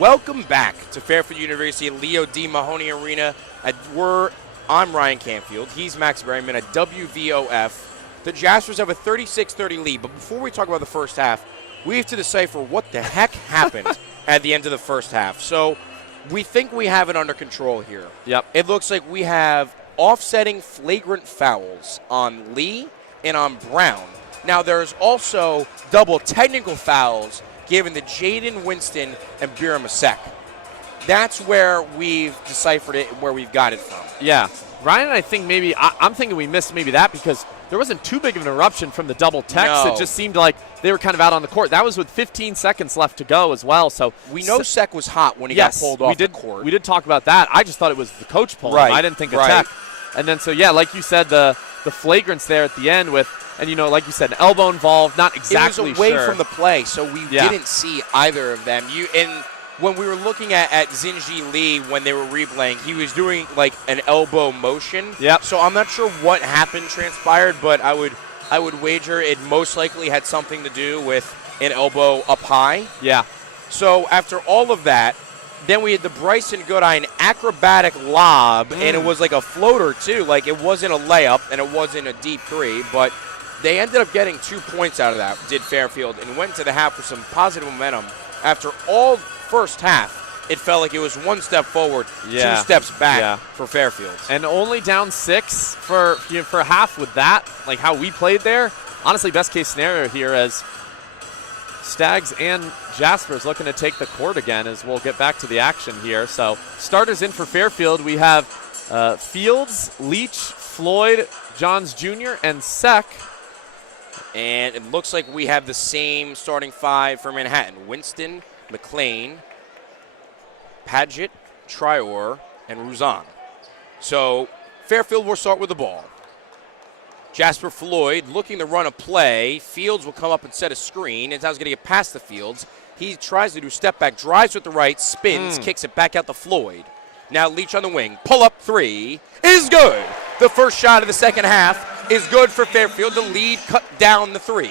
Welcome back to Fairfield University at Leo D. Mahoney Arena. I'm Ryan Canfield. He's Max Berryman at WVOF. The Jaspers have a 36-30 lead, but before we talk about the first half, we have to decipher what the heck happened at the end of the first half. So we think we have it under control here. Yep. It looks like we have offsetting flagrant fouls on Lee and on Brown. Now there's also double technical fouls given to Jaden Winston and Bira Masek. That's where we've deciphered it, where we've got it from. Yeah. Ryan and I think maybe, I'm thinking we missed maybe that because there wasn't too big of an eruption from the double techs. No. It just seemed like they were kind of out on the court. That was with 15 seconds left to go as well. So we know Sek was hot when he got pulled off the court. We did talk about that. I just thought it was the coach pulling him. I didn't think a tech. And then, so yeah, like you said, the flagrants there at the end with, and you know, like you said, an elbow involved, not exactly It was away sure. from the play, so we didn't see either of them. When we were looking at Xinji Lee when they were replaying, he was doing like an elbow motion. Yep. So I'm not sure what happened, transpired, but I would wager it most likely had something to do with an elbow up high. Yeah. So after all of that, then we had the Bryson Goodeye, an acrobatic lob, and it was like a floater too. Like it wasn't a layup and it wasn't a deep three, but they ended up getting 2 points out of that, did Fairfield, and went to the half with some positive momentum. After all first half, it felt like it was 1 step forward, 2 steps back for Fairfield. And only down 6 for half with that, like how we played there. Honestly, best case scenario here as Stags and Jaspers looking to take the court again as we'll get back to the action here. So starters in for Fairfield, we have Fields, Leach, Floyd, Johns Jr., and Sek. And it looks like we have the same starting 5 for Manhattan. Winston, McLean, Padgett, Trior, and Ruzan. So Fairfield will start with the ball. Jasper Floyd looking to run a play. Fields will come up and set a screen. And he's going to get past the Fields. He tries to do step back, drives with the right, spins, kicks it back out to Floyd. Now Leach on the wing. Pull up 3 is good. The first shot of the second half is good for Fairfield. The lead cut down the 3.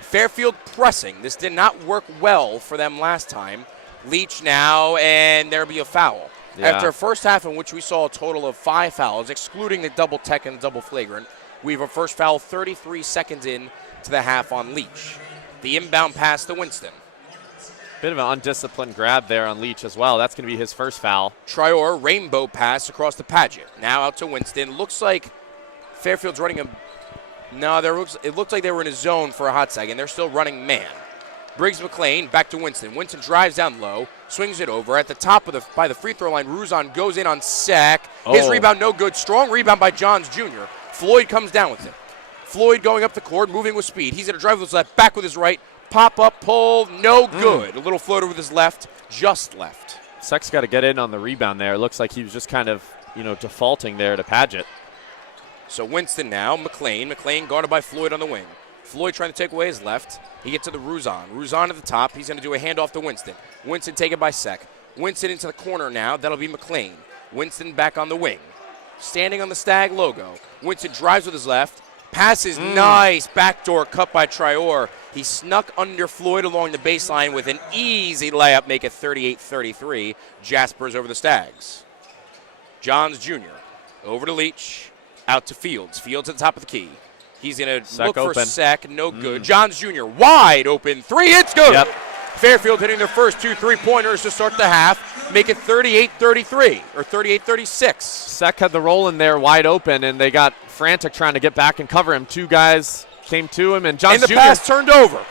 Fairfield pressing. This did not work well for them last time. Leach now, and there'll be a foul. Yeah. After a first half in which we saw a total of 5 fouls, excluding the double tech and double flagrant, we have a first foul 33 seconds in to the half on Leach. The inbound pass to Winston. Bit of an undisciplined grab there on Leach as well. That's going to be his first foul. Trior, rainbow pass across the Padgett. Now out to Winston. Looks like Fairfield's running a... No, it looks like they were in a zone for a hot second. They're still running man. Briggs McLean back to Winston. Winston drives down low, swings it over. At the top of by the free throw line, Ruzan goes in on Sek. His rebound no good. Strong rebound by Johns Jr. Floyd comes down with it. Floyd going up the court, moving with speed. He's going to drive with his left, back with his right. Pop up, pull, no good. A little floater with his left, just left. Sek's got to get in on the rebound there. It looks like he was just kind of, defaulting there to Padgett. So Winston now, McLean. McLean guarded by Floyd on the wing. Floyd trying to take away his left. He gets to the Ruzan. Ruzan at the top. He's going to do a handoff to Winston. Winston taken by Sek. Winston into the corner now. That'll be McLean. Winston back on the wing. Standing on the Stag logo. Winston drives with his left. Passes nice. Backdoor cut by Trior. He snuck under Floyd along the baseline with an easy layup. Make it 38-33. Jaspers over the Stags. Johns Jr. over to Leach. Out to Fields. Fields at the top of the key. He's going to look for Sek. No good. Johns Jr. wide open. 3. It's good. Yep. Fairfield hitting their first 2 3-pointers to start the half. Make it 38-33 or 38-36. Sek had the roll in there wide open, and they got frantic trying to get back and cover him. 2 guys came to him, and Johns Jr. And the pass turned over.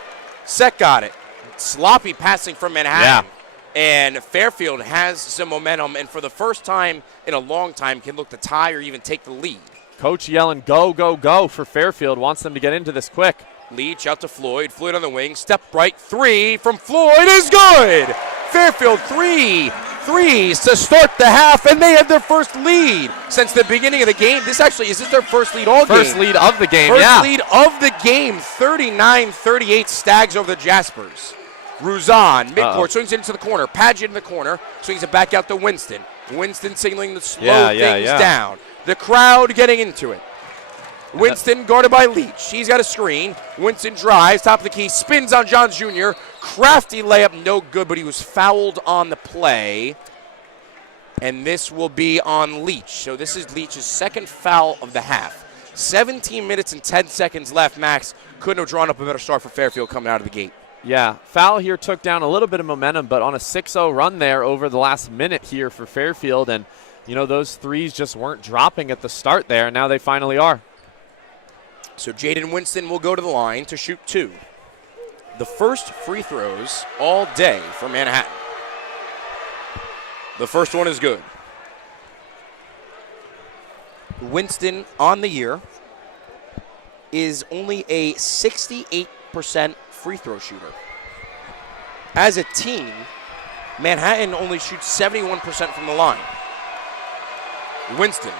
Sek got it. Sloppy passing from Manhattan. And Fairfield has some momentum, and for the first time in a long time can look to tie or even take the lead. Coach yelling, go, go, go for Fairfield. Wants them to get into this quick. Leach out to Floyd. Floyd on the wing. Step right. 3 from Floyd is good. Fairfield 3 threes to start the half, and they have their first lead since the beginning of the game. Is this their first lead all game? First lead of the game, First lead of the game. 39-38 Stags over the Jaspers. Ruzan, midcourt, swings it into the corner. Padgett in the corner, swings it back out to Winston. Winston signaling to slow things down. The crowd getting into it. Winston guarded by Leach. He's got a screen. Winston drives, top of the key, spins on Johns Jr., crafty layup, no good, but he was fouled on the play. And this will be on Leach. So this is Leach's second foul of the half. 17 minutes and 10 seconds left. Max couldn't have drawn up a better start for Fairfield coming out of the gate. Yeah, foul here took down a little bit of momentum, but on a 6-0 run there over the last minute here for Fairfield. And, you know, those threes just weren't dropping at the start there, and now they finally are. So Jaden Winston will go to the line to shoot 2. The first free throws all day for Manhattan. The first one is good. Winston on the year is only a 68% free throw shooter. As a team, Manhattan only shoots 71% from the line. Winston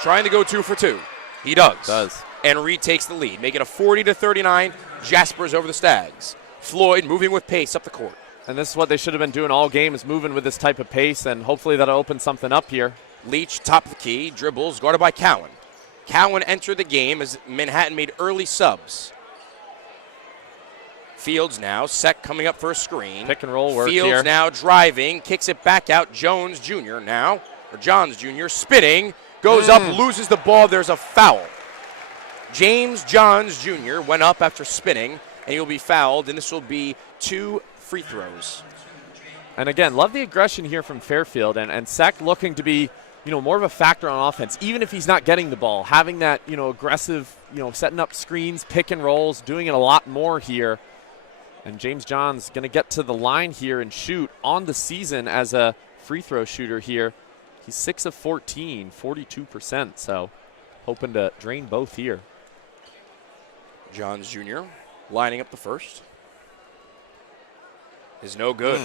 trying to go 2 for 2. He does. And retakes the lead, making a 40-39. Jaspers over the Stags. Floyd moving with pace up the court. And this is what they should have been doing all game, is moving with this type of pace, and hopefully that'll open something up here. Leach, top of the key, dribbles, guarded by Cowan. Cowan entered the game as Manhattan made early subs. Fields now, Sek coming up for a screen. Pick and roll work Fields here. now driving, kicks it back out. Johns Jr. spinning, goes up, loses the ball. There's a foul. James Johns Jr. went up after spinning, and he'll be fouled, and this will be 2 free throws. And again, love the aggression here from Fairfield, and Sek looking to be, you know, more of a factor on offense, even if he's not getting the ball, having that, you know, aggressive, you know, setting up screens, pick and rolls, doing it a lot more here. And James Johns going to get to the line here and shoot on the season as a free throw shooter here. He's 6 of 14, 42%, so hoping to drain both here. Johns Jr. lining up the first. Is no good.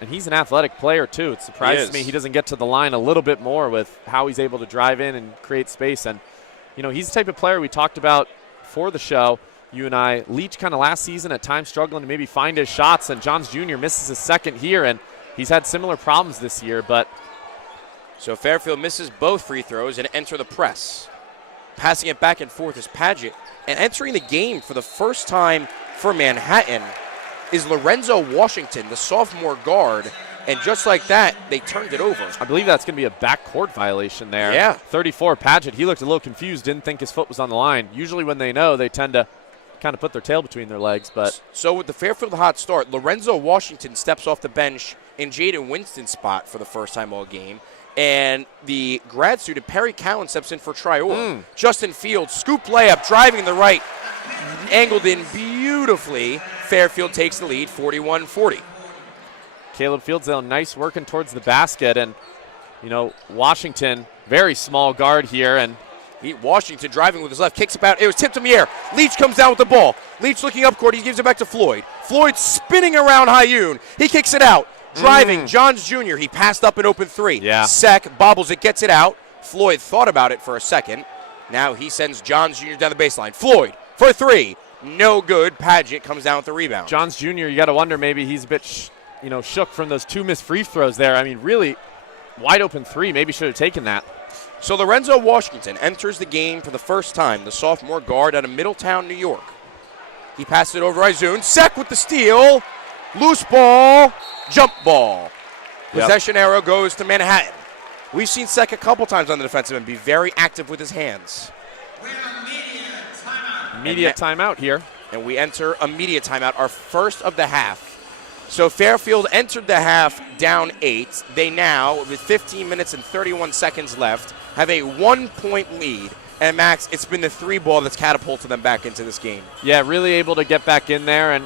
And he's an athletic player, too. It surprises me he doesn't get to the line a little bit more with how he's able to drive in and create space. And, you know, he's the type of player we talked about for the show, you and I. Leach kind of last season at times struggling to maybe find his shots, and Johns Jr. misses his second here, and he's had similar problems this year. But so Fairfield misses both free throws and enter the press. Passing it back and forth is Padgett. And entering the game for the first time for Manhattan is Lorenzo Washington, the sophomore guard. And just like that, they turned it over. I believe that's going to be a backcourt violation there. Yeah. 34, Padgett, he looked a little confused, didn't think his foot was on the line. Usually when they know, they tend to kind of put their tail between their legs. But so with the Fairfield hot start, Lorenzo Washington steps off the bench in Jaden Winston's spot for the first time all game. And the grad student, Perry Cowan, steps in for Trior. Justin Fields, scoop layup, driving the right, angled in beautifully. Fairfield takes the lead, 41-40. Caleb Fieldsdale, nice working towards the basket. And, you know, Washington, very small guard here. And Washington driving with his left, kicks it out. It was tipped in the air. Leach comes down with the ball. Leach looking up court. He gives it back to Floyd. Floyd spinning around Hayoun. He kicks it out. Driving, Johns Jr., he passed up an open 3. Yeah. Sek bobbles it, gets it out. Floyd thought about it for a second. Now he sends Johns Jr. down the baseline. Floyd for 3. No good. Padgett comes down with the rebound. Johns Jr., you got to wonder maybe he's a bit, shook from those 2 missed free throws there. I mean, really wide open 3. Maybe should have taken that. So Lorenzo Washington enters the game for the first time, the sophomore guard out of Middletown, New York. He passed it over Hayoun. Sek with the steal. Loose ball. Jump ball. Possession arrow goes to Manhattan. We've seen Sek a couple times on the defensive end be very active with his hands. Immediate timeout here. And we enter a media timeout, our first of the half. So Fairfield entered the half down 8. They now, with 15 minutes and 31 seconds left, have a 1-point lead. And, Max, it's been the 3 ball that's catapulted them back into this game. Yeah, really able to get back in there. And,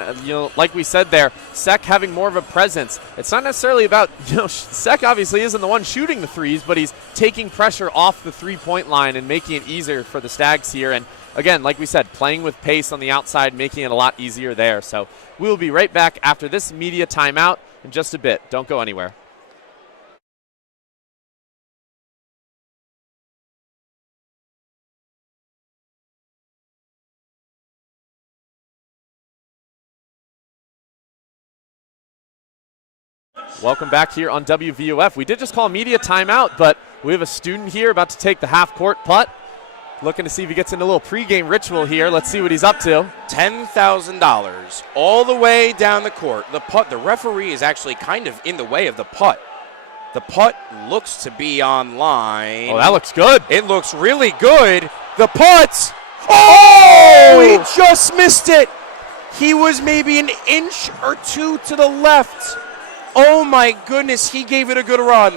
like we said there, Sek having more of a presence. It's not necessarily about, Sek obviously isn't the one shooting the threes, but he's taking pressure off the 3-point line and making it easier for the Stags here. And, again, like we said, playing with pace on the outside, making it a lot easier there. So we'll be right back after this media timeout in just a bit. Don't go anywhere. Welcome back here on WVOF. We did just call media timeout, but we have a student here about to take the half-court putt. looking to see if he gets into a little pregame ritual here. Let's see what he's up to. $10,000 all the way down the court. The putt, the referee is actually kind of in the way of the putt. The putt looks to be on line. Oh, that looks good. It looks really good. The putt. Oh, he just missed it. He was maybe an inch or two to the left. Oh, my goodness, he gave it a good run.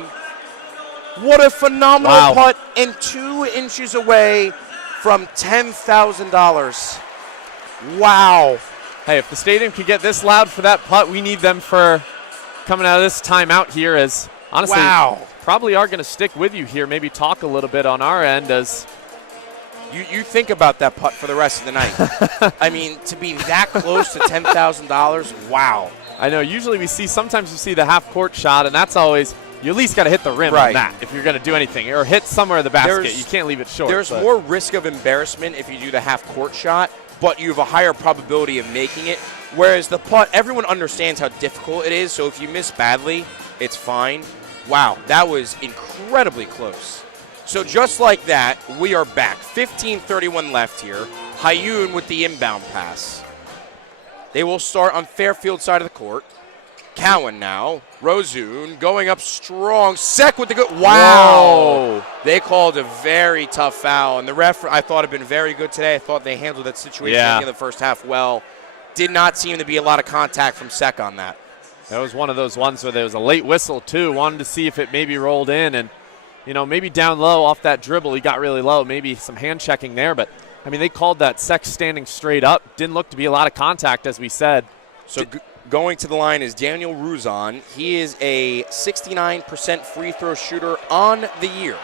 What a phenomenal putt, and 2 inches away from $10,000. Wow. Hey, if the stadium can get this loud for that putt, we need them for coming out of this timeout here, as honestly, probably are going to stick with you here, maybe talk a little bit on our end as you think about that putt for the rest of the night. I mean, to be that close to $10,000, wow. I know, usually sometimes we see the half-court shot, and that's always, you at least got to hit the rim on that if you're going to do anything, or hit somewhere in the basket. You can't leave it short. There's more risk of embarrassment if you do the half-court shot, but you have a higher probability of making it, whereas the putt, everyone understands how difficult it is, so if you miss badly, it's fine. Wow, that was incredibly close. So just like that, we are back. 15:31 left here. Hayoun with the inbound pass. They will start on Fairfield side of the court. Cowan now. Rozoon going up strong. Sek with the good. Wow. Whoa. They called a very tough foul. And the ref, I thought, had been very good today. I thought they handled that situation in the first half well. Did not seem to be a lot of contact from Sek on that. That was one of those ones where there was a late whistle, too. Wanted to see if it maybe rolled in. And, you know, maybe down low off that dribble, he got really low. Maybe some hand checking there. But, I mean, they called that Sek standing straight up. Didn't look to be a lot of contact, as we said. So going to the line is Daniel Ruzon. He is a 69% free throw shooter on the year.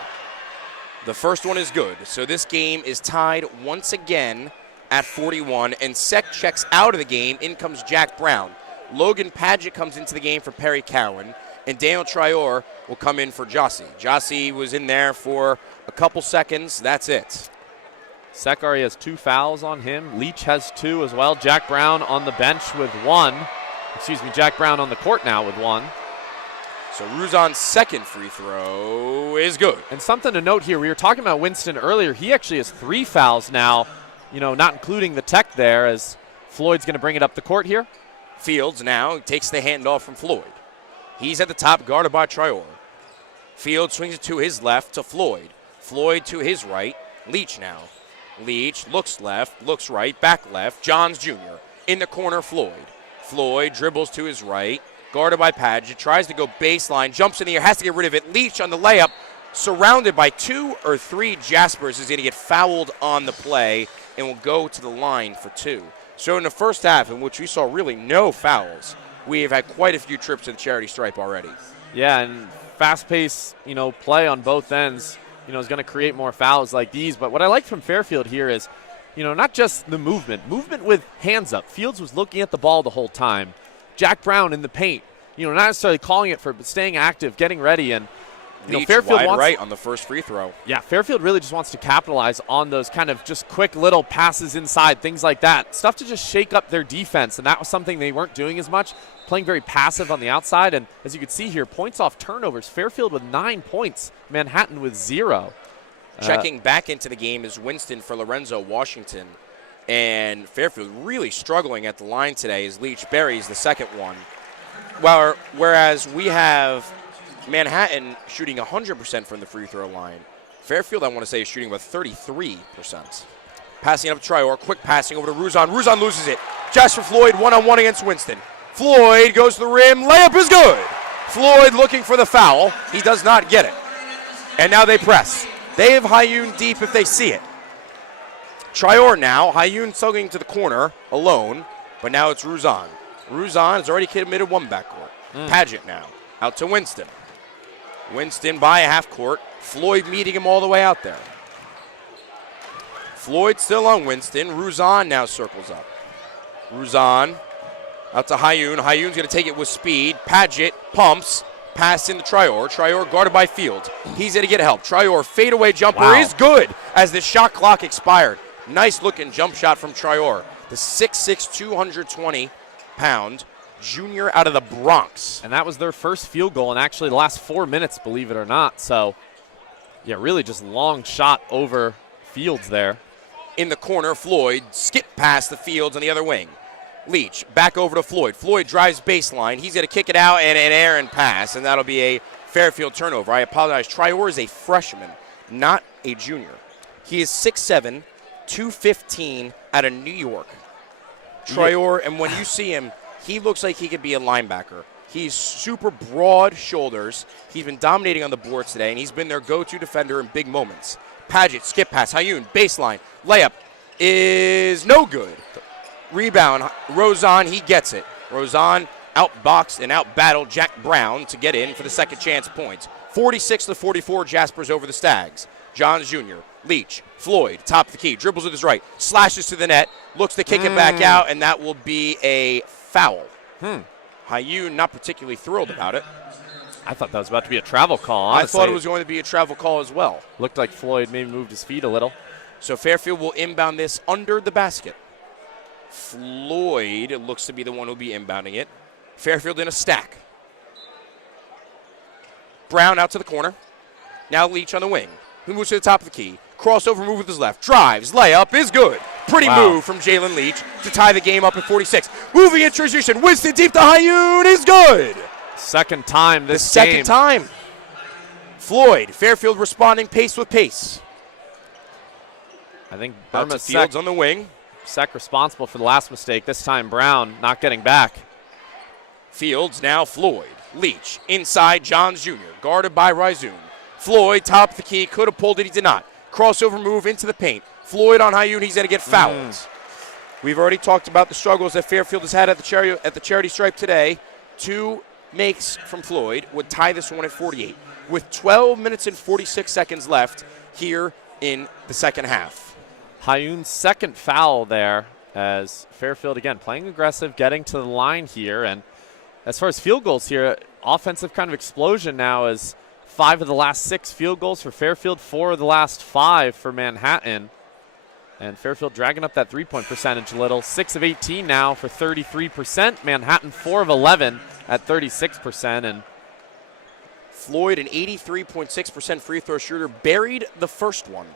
The first one is good. So this game is tied once again at 41. And Sek checks out of the game. In comes Jack Brown. Logan Padgett comes into the game for Perry Cowan. And Daniel Trior will come in for Jossie. Jossie was in there for a couple seconds. That's it. Sek already has 2 fouls on him. Leach has 2 as well. Jack Brown on the bench with 1. Jack Brown on the court now with 1. So Ruzon's second free throw is good. And something to note here, we were talking about Winston earlier. He actually has 3 fouls now, you know, not including the tech there, as Floyd's going to bring it up the court here. Fields now takes the handoff from Floyd. He's at the top, guarded by Trior. Fields swings it to his left to Floyd. Floyd to his right. Leach now. Leach looks left, looks right, back left. Johns Jr. in the corner, Floyd. Floyd dribbles to his right, guarded by Padgett, tries to go baseline, jumps in the air, has to get rid of it. Leach on the layup, surrounded by 2 or 3 Jaspers, is going to get fouled on the play and will go to the line for 2. So in the first half, in which we saw really no fouls, we have had quite a few trips to the charity stripe already. Yeah, and fast-paced, you know, play on both ends, you know, is going to create more fouls like these. But what I like from Fairfield here is, you know, not just the movement with hands up. Fields was looking at the ball the whole time. Jack Brown in the paint, you know, not necessarily calling it for, but staying active, getting ready. And, you know, Fairfield wide right on the first free throw. Yeah, Fairfield really just wants to capitalize on those kind of just quick little passes inside, things like that. Stuff to just shake up their defense, and that was something they weren't doing as much, playing very passive on the outside. And as you can see here, points off turnovers. Fairfield with 9 points, Manhattan with 0. Checking back into the game is Winston for Lorenzo Washington. And Fairfield really struggling at the line today as Leach buries the second one. Whereas we have Manhattan shooting 100% from the free throw line. Fairfield, I want to say, is shooting about 33%. Passing up to Trior, quick passing over to Ruzon. Ruzon loses it. Jasper Floyd one-on-one against Winston. Floyd goes to the rim. Layup is good. Floyd looking for the foul. He does not get it. And now they press. They have Hayoun deep if they see it. Trior now. Hayoun slugging to the corner alone, but now it's Ruzon. Ruzon has already committed one backcourt. Padgett now. Out to Winston. Winston by a half court. Floyd meeting him all the way out there. Floyd still on Winston. Ruzon now circles up. Ruzon out to Hayoun. Hayoun's going to take it with speed. Padgett pumps. Pass in to Trior. Trior guarded by Fields. He's going to get help. Trior fadeaway jumper is good as the shot clock expired. Nice looking jump shot from Trior. The 6'6", 220-pound junior out of the Bronx. And that was their first field goal in actually the last 4 minutes, believe it or not. So, yeah, really just long shot over Fields there. In the corner, Floyd skip past the Fields on the other wing. Leach back over to Floyd. Floyd drives baseline. He's going to kick it out and an errant pass, and that'll be a Fairfield turnover. I apologize. Trior is a freshman, not a junior. He is 6'7", 215 out of New York. Trior, and when you see him, he looks like he could be a linebacker. He's super broad shoulders. He's been dominating on the boards today, and he's been their go-to defender in big moments. Paget, skip pass, Hayun, baseline, layup is no good. Rebound, Rozon, he gets it. Rozon outboxed and outbattled Jack Brown to get in for the second chance points. 46-44, Jaspers over the Stags. Johns Jr., Leach, Floyd, top of the key, dribbles with his right, slashes to the net, looks to kick it back out, and that will be a foul. Hayun not particularly thrilled about it. I thought that was about to be a travel call, honestly. I thought it was going to be a travel call as well. Looked like Floyd maybe moved his feet a little. So Fairfield will inbound this under the basket. Floyd looks to be the one who'll be inbounding it. Fairfield in a stack. Brown out to the corner. Now Leach on the wing. He moves to the top of the key. Crossover move with his left. Drives. Layup is good. Pretty move from Jalen Leach to tie the game up at 46. Moving in transition. Winston deep to Hayun is good. Second time this game. Second time. Floyd. Fairfield responding pace with pace. I think Burma Fields on the wing. Sec responsible for the last mistake. This time Brown not getting back. Fields now Floyd. Leach inside Johns Jr. Guarded by Ryzoon. Floyd top of the key. Could have pulled it. He did not. Crossover move into the paint. Floyd on Hayun. He's going to get fouled. We've already talked about the struggles that Fairfield has had at the charity stripe today. 2 makes from Floyd would tie this one at 48 with 12 minutes and 46 seconds left here in the second half. Hayun's second foul there as Fairfield, again, playing aggressive, getting to the line here. And as far as field goals here, offensive kind of explosion now as 5 of the last 6 field goals for Fairfield, 4 of the last 5 for Manhattan. And Fairfield dragging up that three-point percentage a little. 6 of 18 now for 33%. Manhattan 4 of 11 at 36%. And Floyd, an 83.6% free throw shooter, buried the first one.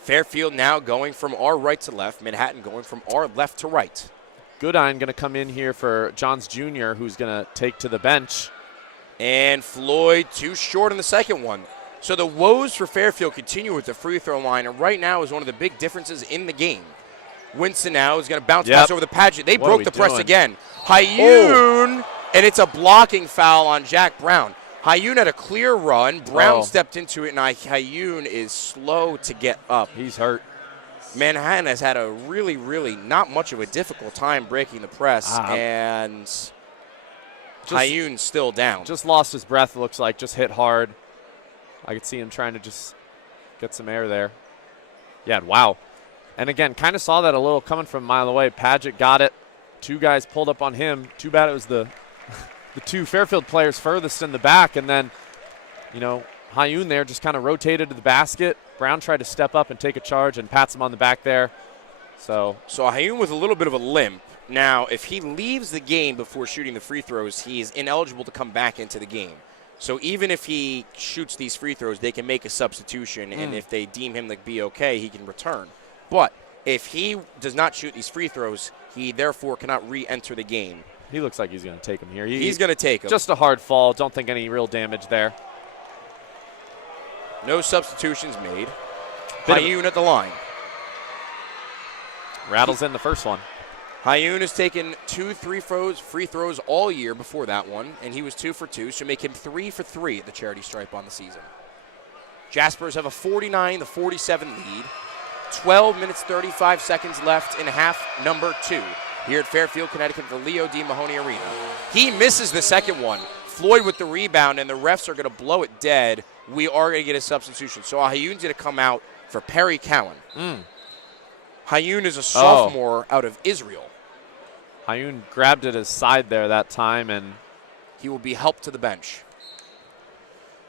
Fairfield now going from our right to left. Manhattan going from our left to right. Goodine going to come in here for Johns Jr., who's going to take to the bench. And Floyd too short on the second one. So the woes for Fairfield continue with the free throw line, and right now is one of the big differences in the game. Winston now is going to bounce pass over the Paget. They broke the press again. Hayun, and it's a blocking foul on Jack Brown. Hayun had a clear run. Brown stepped into it, and Hayun is slow to get up. He's hurt. Manhattan has had a really, really not much of a difficult time breaking the press, and Hayun's still down. Just lost his breath, it looks like. Just hit hard. I could see him trying to just get some air there. Yeah, wow. And again, kind of saw that a little coming from a mile away. Paget got it. 2 guys pulled up on him. Too bad it was the 2 Fairfield players furthest in the back. And then, you know, Hayun there just kind of rotated to the basket. Brown tried to step up and take a charge and pats him on the back there. So Hayun with a little bit of a limp. Now, if he leaves the game before shooting the free throws, he is ineligible to come back into the game. So even if he shoots these free throws, they can make a substitution, and if they deem him to be okay, he can return. But if he does not shoot these free throws, he therefore cannot re-enter the game. He looks like he's going to take him here. He's going to take him. Just a hard fall. Don't think any real damage there. No substitutions made. Hayun at the line. Rattles in the first one. Hayun has taken 2 free throws all year before that one, and he was 2 for 2, so make him 3 for 3 at the charity stripe on the season. Jaspers have a 49-47 lead. 12 minutes, 35 seconds left in half number 2 here at Fairfield, Connecticut, the Leo D. Mahoney Arena. He misses the second one. Floyd with the rebound, and the refs are going to blow it dead. We are going to get a substitution. So Hayun's going to come out for Perry Cowan. Hayun is a sophomore out of Israel. Hayun grabbed at his side there that time, and he will be helped to the bench.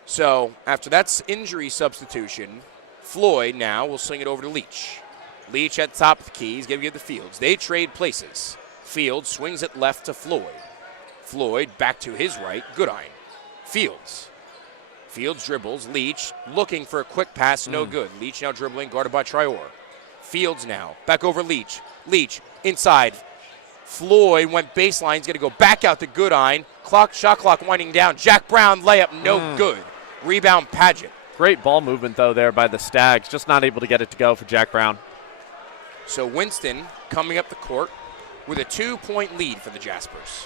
So after that's injury substitution, Floyd now will sling it over to Leach. Leach at the top of the key. He's going to give the Fields. They trade places. Fields swings it left to Floyd. Floyd back to his right. Goodine. Fields. Fields dribbles. Leach looking for a quick pass. No good. Leach now dribbling, guarded by Trior. Fields now. Back over Leach. Leach inside. Floyd went baseline. He's going to go back out to Goodine. Shot clock winding down. Jack Brown layup. No good. Rebound Paget. Great ball movement, though, there by the Stags. Just not able to get it to go for Jack Brown. So Winston coming up the court with a 2-point lead for the Jaspers.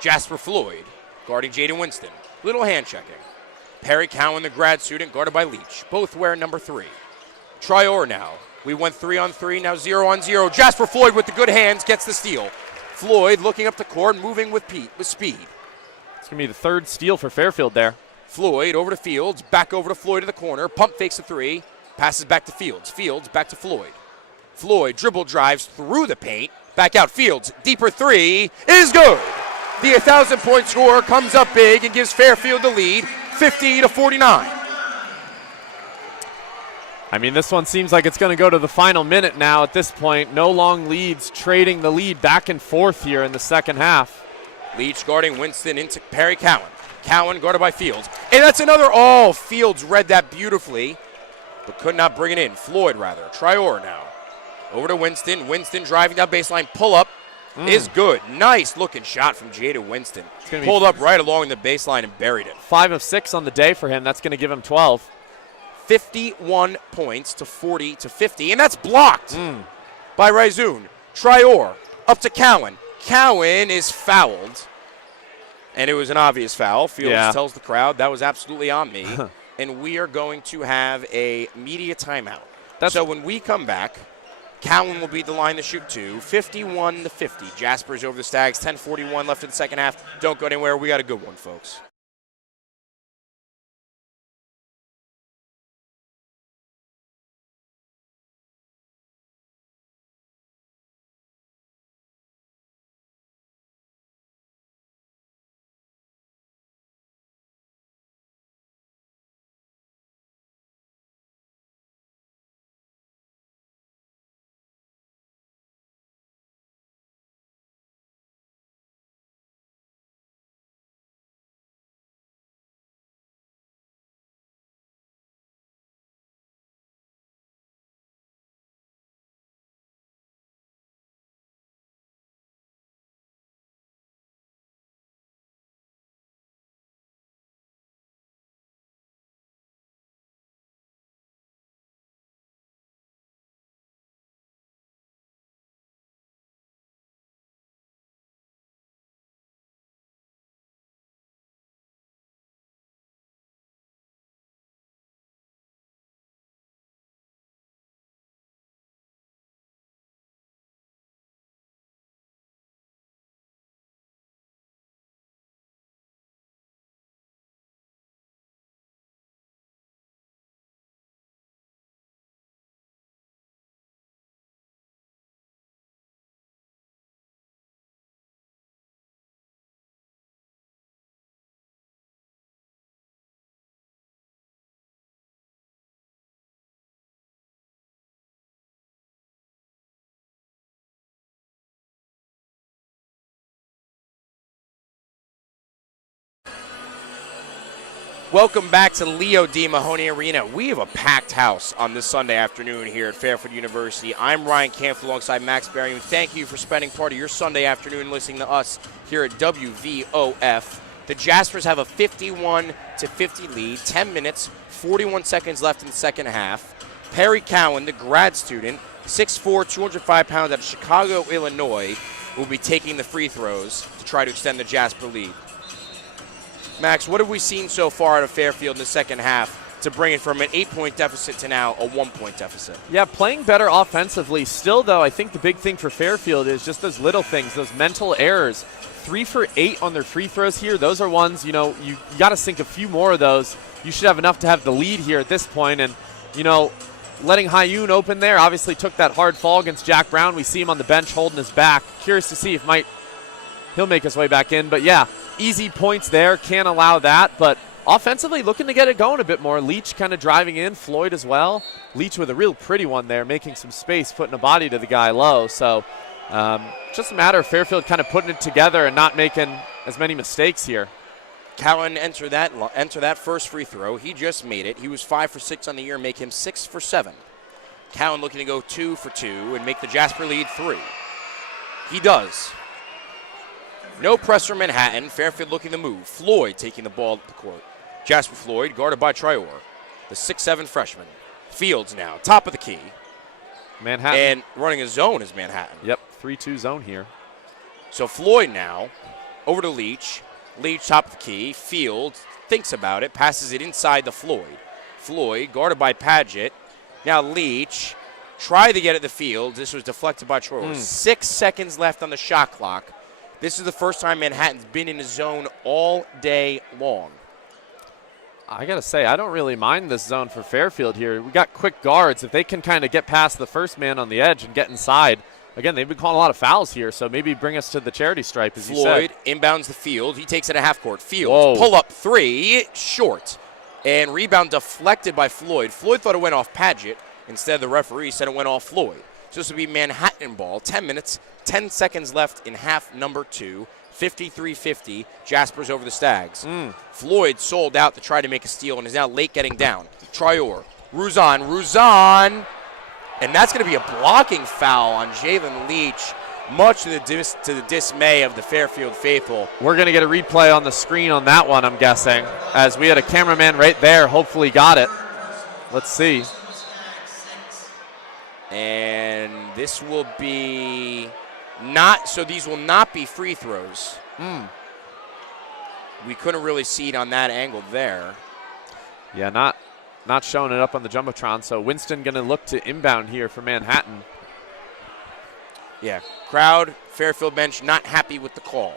Jasper Floyd guarding Jaden Winston. Little hand checking. Perry Cowan, the grad student, guarded by Leach. Both wear number 3. Trior now. We went 3-on-3, now 0-on-0. Jasper Floyd with the good hands gets the steal. Floyd looking up the court, moving with speed. It's going to be the 3rd steal for Fairfield there. Floyd over to Fields, back over to Floyd to the corner. Pump fakes a 3, passes back to Fields. Fields back to Floyd. Floyd dribble drives through the paint, back out Fields. Deeper 3 is good. The 1,000-point scorer comes up big and gives Fairfield the lead, 50-49. I mean, this one seems like it's going to go to the final minute now at this point. No long leads, trading the lead back and forth here in the second half. Leach guarding Winston into Perry Cowan. Cowan guarded by Fields. And that's another, Fields read that beautifully, but could not bring it in. Floyd, rather. Trior now. Over to Winston. Winston driving down baseline. Pull up is good. Nice looking shot from Jada Winston. Pulled up right along the baseline and buried it. 5 of 6 on the day for him. That's going to give him 12. 51 points to 40-50, and that's blocked by Raizoon. Trior up to Cowan. Cowan is fouled, and it was an obvious foul. Fields tells the crowd that was absolutely on me, and we are going to have a media timeout. So when we come back, Cowan will be the line to shoot 2, 51-50. Jaspers over the Stags, 10:41 left in the second half. Don't go anywhere. We got a good one, folks. Welcome back to Leo D. Mahoney Arena. We have a packed house on this Sunday afternoon here at Fairfield University. I'm Ryan Campbell alongside Max Berryman. Thank you for spending part of your Sunday afternoon listening to us here at WVOF. The Jaspers have a 51-50 lead, 10 minutes, 41 seconds left in the second half. Perry Cowan, the grad student, 6'4", 205 pounds out of Chicago, Illinois, will be taking the free throws to try to extend the Jasper lead. Max, what have we seen so far out of Fairfield in the second half to bring it from an 8-point deficit to now a 1-point deficit? Yeah, playing better offensively. Still, though, I think the big thing for Fairfield is just those little things, those mental errors. 3 for 8 on their free throws here. Those are ones, you got to sink a few more of those. You should have enough to have the lead here at this point. And, letting Hayun open there obviously took that hard fall against Jack Brown. We see him on the bench holding his back. Curious to see if he'll make his way back in. But, yeah, easy points there. Can't allow that. But offensively, looking to get it going a bit more. Leach kind of driving in. Floyd as well. Leach with a real pretty one there, making some space, putting a body to the guy low. So just a matter of Fairfield kind of putting it together and not making as many mistakes here. Cowan enter that first free throw. He just made it. He was 5 for 6 on the year, make him 6 for 7. Cowan looking to go 2 for 2 and make the Jasper lead 3. He does. No press from Manhattan. Fairfield looking to move. Floyd taking the ball at the court. Jasper Floyd guarded by Trior, the 6'7 freshman. Fields now, top of the key. Manhattan. And running a zone is Manhattan. Yep, 3-2 zone here. So Floyd now, over to Leach. Leach, top of the key. Fields thinks about it, passes it inside to Floyd. Floyd, guarded by Padgett. Now Leach, tried to get at the field. This was deflected by Troy. 6 seconds left on the shot clock. This is the first time Manhattan's been in a zone all day long. I got to say, I don't really mind this zone for Fairfield here. We got quick guards. If they can kind of get past the first man on the edge and get inside. Again, they've been calling a lot of fouls here, so maybe bring us to the charity stripe, as you said. Floyd inbounds the field. He takes it at half court. Fields, pull up 3, short. And rebound deflected by Floyd. Floyd thought it went off Padgett. Instead, the referee said it went off Floyd. So this would be Manhattan ball. 10 minutes, 10 seconds left in half number 2. 53-50. Jasper's over the Stags. Floyd sold out to try to make a steal and is now late getting down. Trior. Ruzan. And that's going to be a blocking foul on Jalen Leach, much to the dismay of the Fairfield faithful. We're going to get a replay on the screen on that one, I'm guessing, as we had a cameraman right there, hopefully got it. Let's see. And this will be not, so these will not be free throws. We couldn't really see it on that angle there. Yeah, not showing it up on the Jumbotron, so Winston going to look to inbound here for Manhattan. Yeah, crowd, Fairfield bench not happy with the call.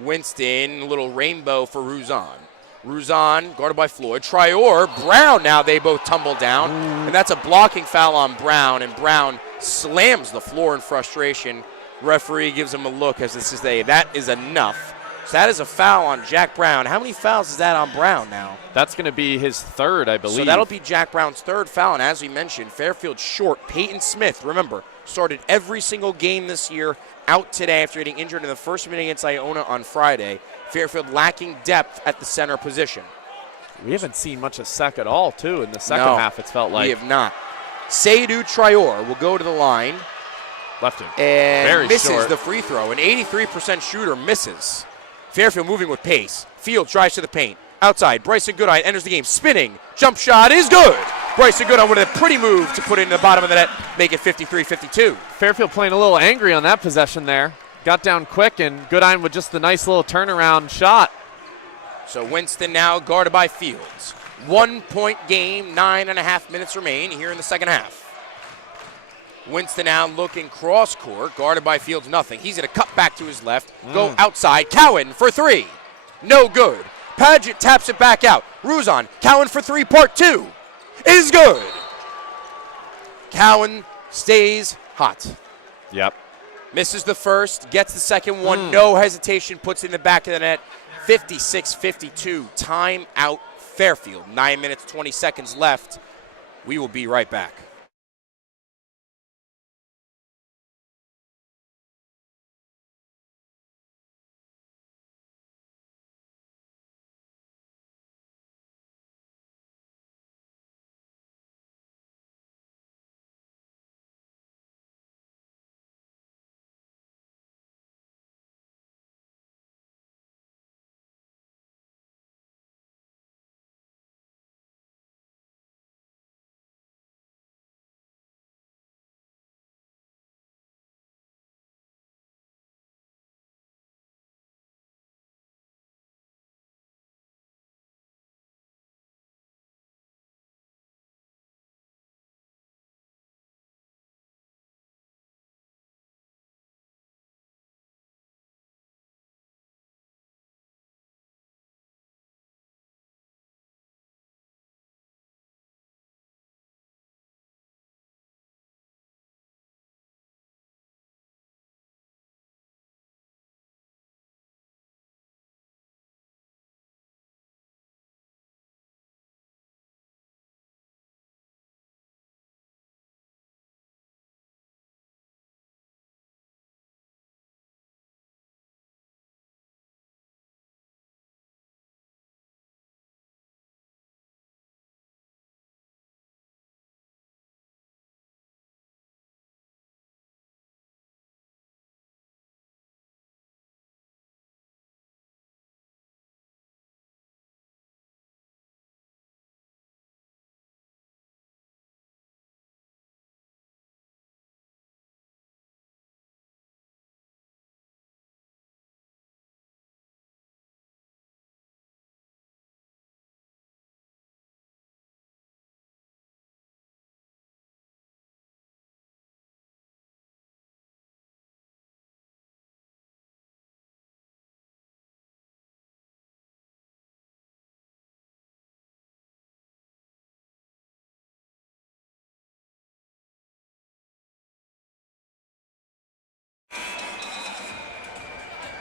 Winston, a little rainbow for Ruzan. Ruzan, guarded by Floyd. Trior, Brown, now they both tumble down. And that's a blocking foul on Brown, and Brown slams the floor in frustration. Referee gives him a look as this is that is enough. So that is a foul on Jack Brown. How many fouls is that on Brown now? That's going to be his third, I believe. So that'll be Jack Brown's third foul, and as we mentioned, Fairfield short. Peyton Smith, remember, started every single game this year, out today after getting injured in the first minute against Iona on Friday. Fairfield lacking depth at the center position. We haven't seen much of Sek at all, too, in the second half, it's felt like. We have not. Seydou Trior will go to the line. Left him. And very misses short. the free throw. An 83% shooter misses. Fairfield moving with pace. Field drives to the paint. Outside, Bryson Goodine enters the game. Spinning. Jump shot is good. Bryson Goodine with a pretty move to put it in the bottom of the net, make it 53-52. Fairfield playing a little angry on that possession there. Got down quick, and Goodine with just the nice little turnaround shot. So Winston now guarded by Fields. 1 point game, 9.5 minutes remain here in the second half. Winston now looking cross court, guarded by Fields, nothing. He's going to cut back to his left, go outside. Cowan for 3. No good. Padgett taps it back out. Ruzan, Cowan for 3, part 2. Is good. Cowan stays hot. Yep. Misses the first, gets the second one, no hesitation, puts it in the back of the net. 56-52, timeout Fairfield. 9 minutes, 20 seconds left. We will be right back.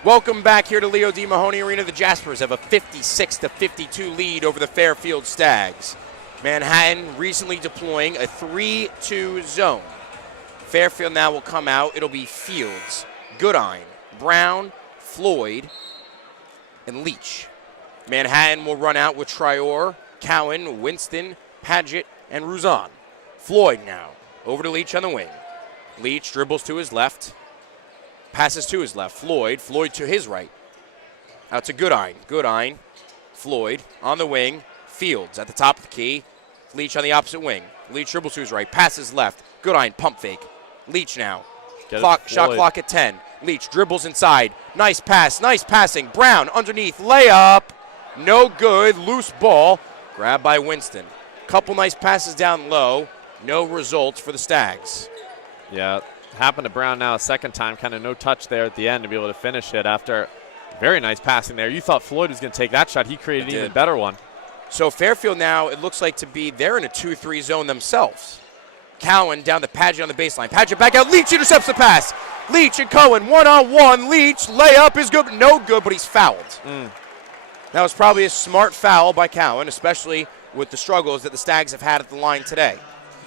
Welcome back here to Leo D. Mahoney Arena. The Jaspers have a 56-52 lead over the Fairfield Stags. Manhattan recently deploying a 3-2 zone. Fairfield now will come out. It'll be Fields, Goodine, Brown, Floyd, and Leach. Manhattan will run out with Trior, Cowan, Winston, Paget, and Ruzan. Floyd now over to Leach on the wing. Leach dribbles to his left. Passes to his left. Floyd to his right. Out to Goodine. Floyd on the wing. Fields at the top of the key. Leach on the opposite wing. Leach dribbles to his right. Passes left. Goodine pump fake. Leach now. Shot clock at 10. Leach dribbles inside. Nice pass. Nice passing. Brown underneath. Layup. No good. Loose ball. Grabbed by Winston. Couple nice passes down low. No results for the Stags. Yeah. Happened to Brown now a second time, kind of no touch there at the end to be able to finish it after very nice passing there. You thought Floyd was going to take that shot. He created an even better one. So Fairfield now, it looks like they're in a 2-3 zone themselves. Cowan down to Paget on the baseline. Paget back out. Leach intercepts the pass. Leach and Cohen one-on-one. Leach layup is good, no good, but he's fouled. That was probably a smart foul by Cowan, especially with the struggles that the Stags have had at the line today.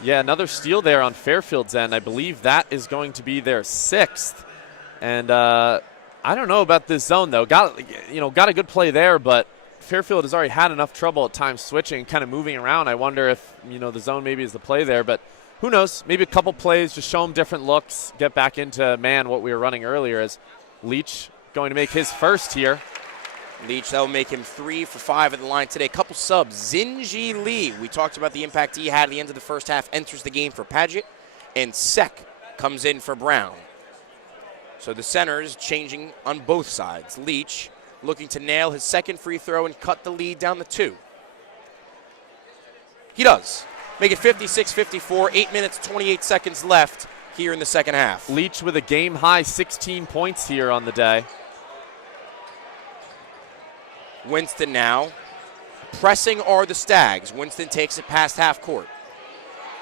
Yeah, another steal there on Fairfield's end. I believe that is going to be their 6th. And I don't know about this zone, though. Got a good play there, but Fairfield has already had enough trouble at times switching, kind of moving around. I wonder if, the zone maybe is the play there, but who knows? Maybe a couple plays, just show them different looks, get back into, what we were running earlier as Leach going to make his first here. Leach, that will make him 3 for 5 at the line today. Couple subs. Zinji Lee, we talked about the impact he had at the end of the first half, enters the game for Paget, and Sek comes in for Brown. So the centers changing on both sides. Leach looking to nail his second free throw and cut the lead down to 2. He does. Make it 56-54, 8 minutes, 28 seconds left here in the second half. Leach with a game-high 16 points here on the day. Winston now. Pressing are the Stags. Winston takes it past half court.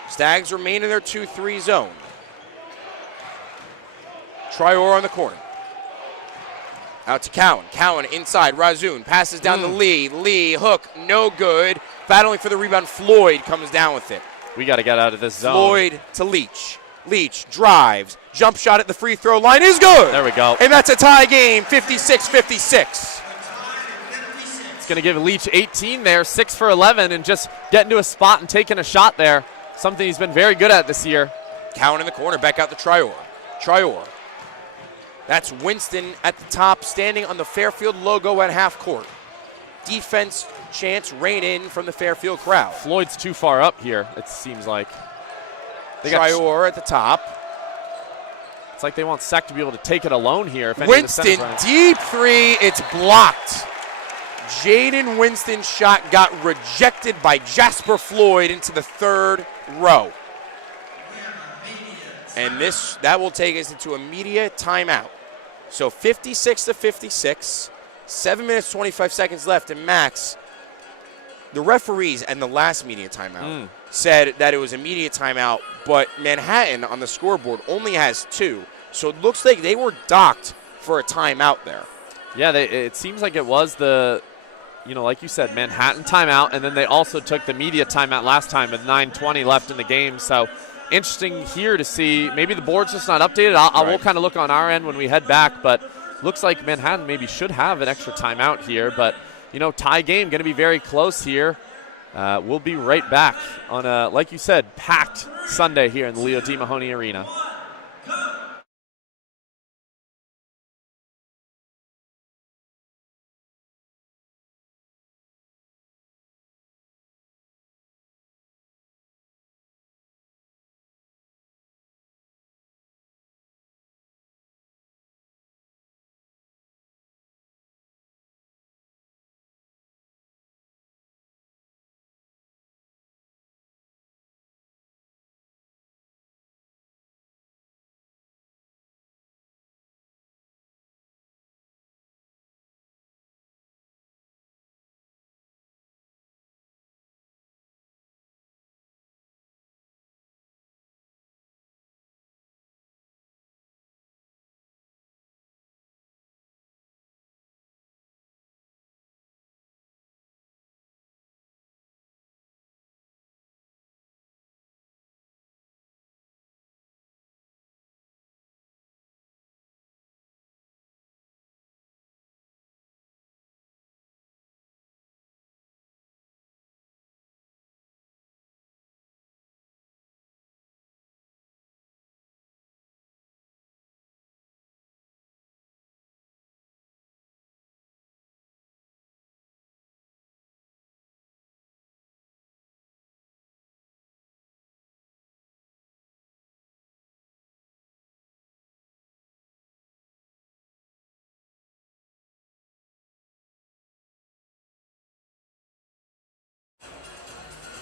Stags remain in their 2-3 zone. Trior on the corner. Out to Cowan. Cowan inside. Razzoon passes down to Lee. Lee, hook, no good. Battling for the rebound. Floyd comes down with it. We got to get out of this zone. Floyd to Leach. Leach drives. Jump shot at the free throw line is good. There we go. And that's a tie game, 56-56. It's going to give Leach 18 there, 6 for 11, and just getting to a spot and taking a shot there. Something he's been very good at this year. Cowan in the corner, back out to Trior. Trior. That's Winston at the top, standing on the Fairfield logo at half court. Defense chants rain in from the Fairfield crowd. Floyd's too far up here, it seems like. Trior at the top. It's like they want Sek to be able to take it alone here. If Winston, deep three, it's blocked. Jaden Winston's shot got rejected by Jasper Floyd into the third row. And that will take us into immediate timeout. So 56-56, 7 minutes, 25 seconds left. And Max, the referees and the last media timeout said that it was immediate timeout, but Manhattan on the scoreboard only has 2. So it looks like they were docked for a timeout there. Yeah, it seems like it was like you said, Manhattan timeout, and then they also took the media timeout last time with 9:20 left in the game. So interesting here to see. Maybe the board's just not updated. We'll kind of look on our end when we head back, but looks like Manhattan maybe should have an extra timeout here. But, tie game, going to be very close here. We'll be right back on a, like you said, packed Sunday here in the Leo D. Mahoney Arena.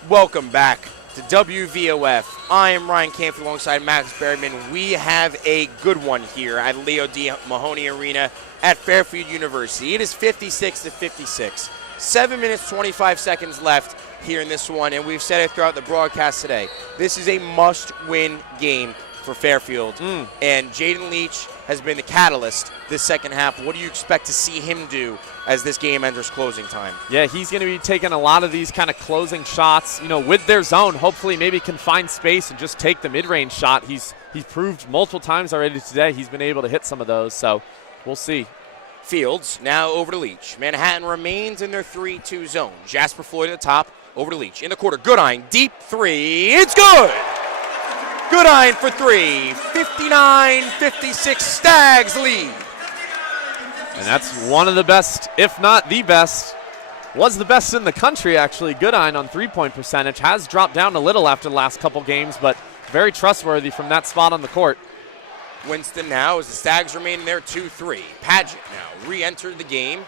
Welcome back to WVOF. I am Ryan Canfield alongside Max Berryman. We have a good one here at Leo D. Mahoney Arena at Fairfield University. It is 56-56. 7 minutes, 25 seconds left here in this one, and we've said it throughout the broadcast today. This is a must-win game for Fairfield, and Jaden Leach has been the catalyst this second half. What do you expect to see him do as this game enters closing time? Yeah, he's going to be taking a lot of these kind of closing shots, with their zone. Hopefully maybe can find space and just take the mid-range shot. He's proved multiple times already today he's been able to hit some of those, so we'll see. Fields now over to Leach. Manhattan remains in their 3-2 zone. Jasper Floyd at the top, over to Leach. In the quarter, Goodine, deep three. It's good! Goodine for three. 59-56, Stags lead. And that's one of the best, if not the best, was the best in the country, actually. Goodine on three-point percentage has dropped down a little after the last couple games, but very trustworthy from that spot on the court. Winston now as the Stags remain in their 2-3. Paget now re-entered the game.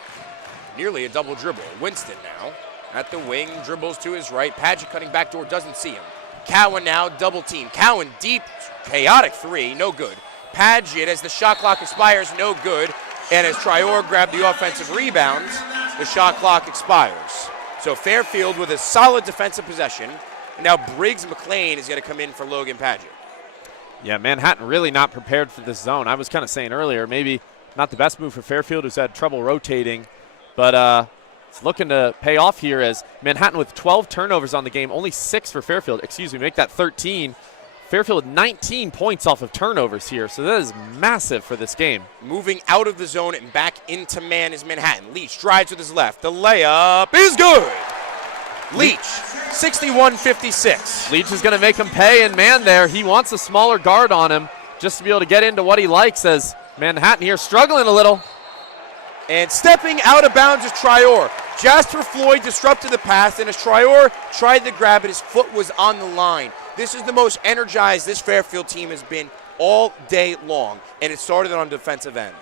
Nearly a double dribble. Winston now at the wing, dribbles to his right. Paget cutting backdoor, doesn't see him. Cowan now double team. Cowan deep, chaotic three, no good. Paget as the shot clock expires, no good. And as Trior grabbed the offensive rebound, the shot clock expires. So Fairfield with a solid defensive possession. And now Briggs McLean is going to come in for Logan Paget. Yeah, Manhattan really not prepared for this zone. I was kind of saying earlier, maybe not the best move for Fairfield, who's had trouble rotating. But it's looking to pay off here as Manhattan with 12 turnovers on the game, only 6 for Fairfield. Make that 13. Fairfield 19 points off of turnovers here, so that is massive for this game. Moving out of the zone and back into man is Manhattan. Leach drives with his left. The layup is good. Leach, 61-56. Leach is going to make him pay in man there. He wants a smaller guard on him just to be able to get into what he likes as Manhattan here struggling a little. And stepping out of bounds is Trior. Jasper Floyd disrupted the pass, and as Trior tried to grab it, his foot was on the line. This is the most energized this Fairfield team has been all day long, and it started on the defensive end.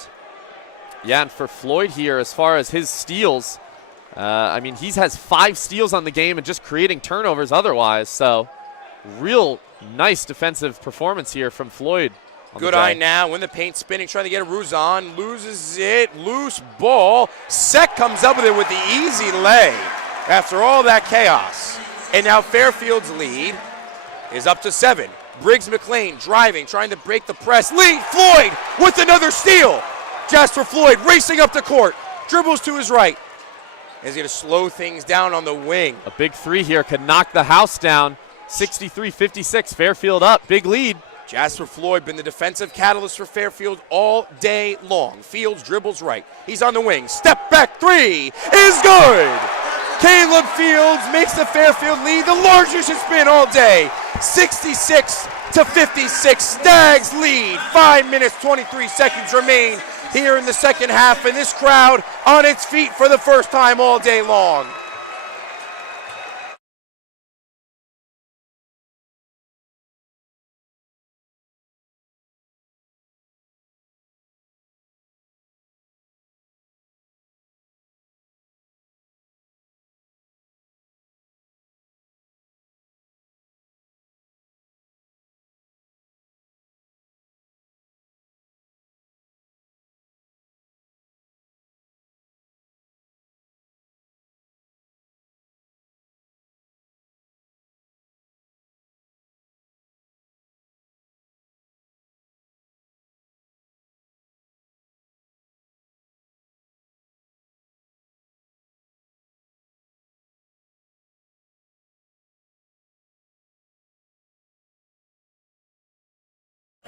Yeah, and for Floyd here, as far as his steals, he has 5 steals on the game and just creating turnovers otherwise. So real nice defensive performance here from Floyd. Good eye now in the paint, spinning, trying to get a Ruzon. Loses it. Loose ball. Sek comes up with it with the easy lay after all that chaos. And now Fairfield's lead is up to 7. Briggs McLean driving, trying to break the press. Lead Floyd with another steal. Jasper Floyd racing up the court. Dribbles to his right. He's going to slow things down on the wing. A big three here could knock the house down. 63-56, Fairfield up, big lead. Jasper Floyd been the defensive catalyst for Fairfield all day long. Fields dribbles right. He's on the wing. Step back three is good. Caleb Fields makes the Fairfield lead the largest it's been all day. 66-56, Stags lead. 5 minutes, 23 seconds remain here in the second half, and this crowd on its feet for the first time all day long.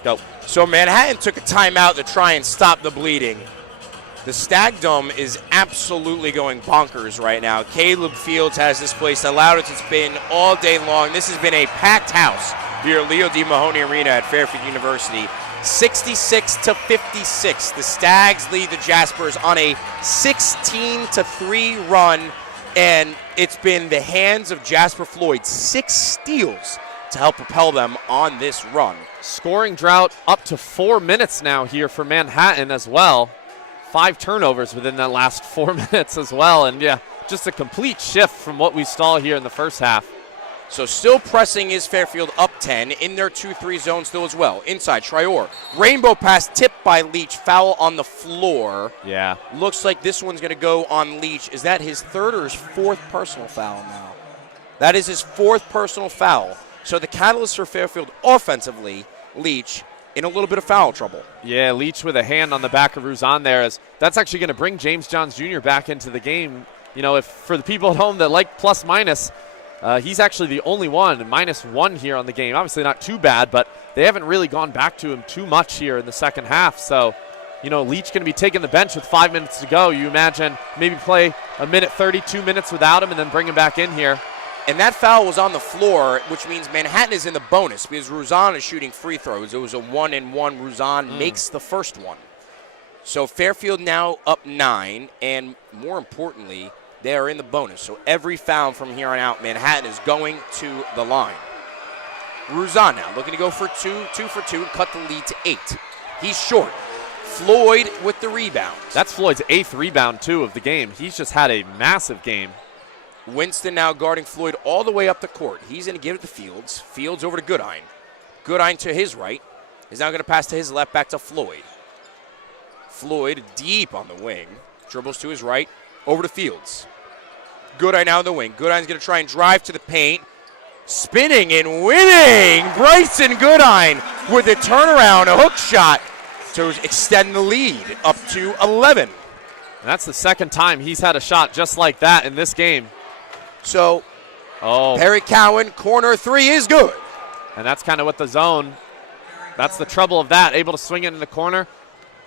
Go. So Manhattan took a timeout to try and stop the bleeding. The Stagdome is absolutely going bonkers right now. Caleb Fields has this place the loudest it's been all day long. This has been a packed house here at Leo D. Mahoney Arena at Fairfield University. 66-56. The Stags lead the Jaspers on a 16-3 run, and it's been the hands of Jasper Floyd. 6 steals to help propel them on this run. Scoring drought up to 4 minutes now here for Manhattan as well. 5 turnovers within that last 4 minutes as well. And yeah, just a complete shift from what we saw here in the first half. So still pressing is Fairfield up 10 in their 2-3 zone still as well. Inside, Trior. Rainbow pass tipped by Leach. Foul on the floor. Yeah. Looks like this one's going to go on Leach. Is that his third or his fourth personal foul now? That is his fourth personal foul. So the catalyst for Fairfield offensively, Leach, in a little bit of foul trouble. Yeah, Leach with a hand on the back of Ruzan there. That's actually going to bring James Johns Jr. back into the game. You know, if for the people at home that like plus minus, he's actually the only one, -1 here on the game. Obviously not too bad, but they haven't really gone back to him too much here in the second half. So, you know, Leach going to be taking the bench with 5 minutes to go. You imagine maybe play a minute 30, 2 minutes without him and then bring him back in here. And that foul was on the floor, which means Manhattan is in the bonus because Ruzan is shooting free throws. It was a 1-and-1. Ruzan makes the first one. So Fairfield now up 9, and more importantly, they are in the bonus. So every foul from here on out, Manhattan is going to the line. Ruzan now looking to go for 2 for 2, and cut the lead to 8. He's short. Floyd with the rebound. That's Floyd's 8th rebound, too, of the game. He's just had a massive game. Winston now guarding Floyd all the way up the court. He's going to give it to Fields. Fields over to Goodine. Goodine to his right. He's now going to pass to his left, back to Floyd. Floyd deep on the wing. Dribbles to his right. Over to Fields. Goodine now in the wing. Goodine's going to try and drive to the paint. Spinning and winning. Bryson Goodine with a turnaround, a hook shot to extend the lead up to 11. And that's the second time he's had a shot just like that in this game. So, Perry Cowan, corner 3 is good. And that's kind of what the zone, that's the trouble of that, able to swing it in the corner.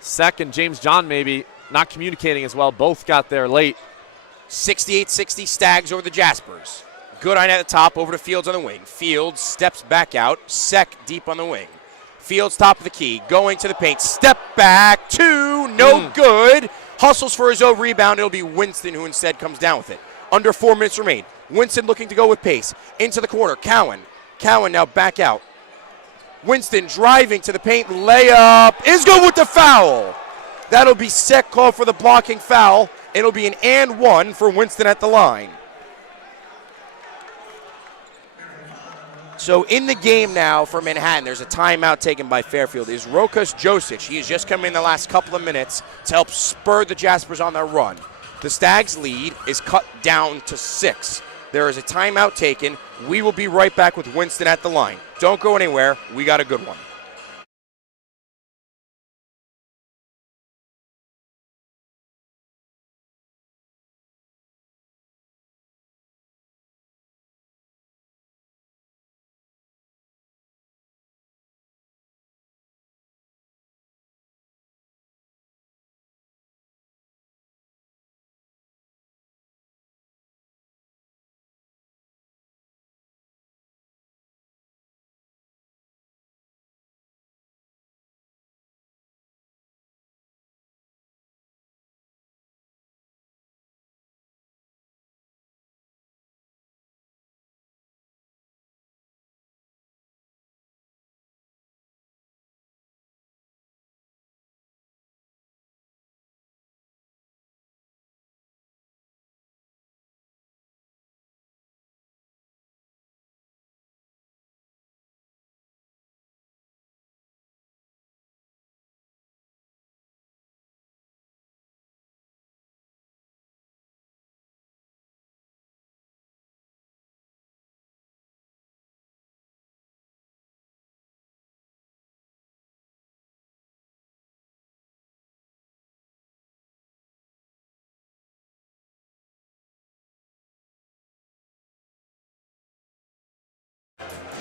Sek and James John maybe not communicating as well. Both got there late. 68-60 Stags over the Jaspers. Goodine at the top, over to Fields on the wing. Fields steps back out. Sek deep on the wing. Fields top of the key, going to the paint. Step back, 2, no good. Hustles for his own rebound. It'll be Winston who instead comes down with it. Under 4 minutes remain. Winston looking to go with pace. Into the corner, Cowan. Cowan now back out. Winston driving to the paint. Layup is good with the foul. That'll be Sek called for the blocking foul. It'll be an and 1 for Winston at the line. So in the game now for Manhattan, there's a timeout taken by Fairfield. Is Rokas Josic. He has just come in the last couple of minutes to help spur the Jaspers on their run. The Stags' lead is cut down to 6. There is a timeout taken. We will be right back with Winston at the line. Don't go anywhere. We got a good one.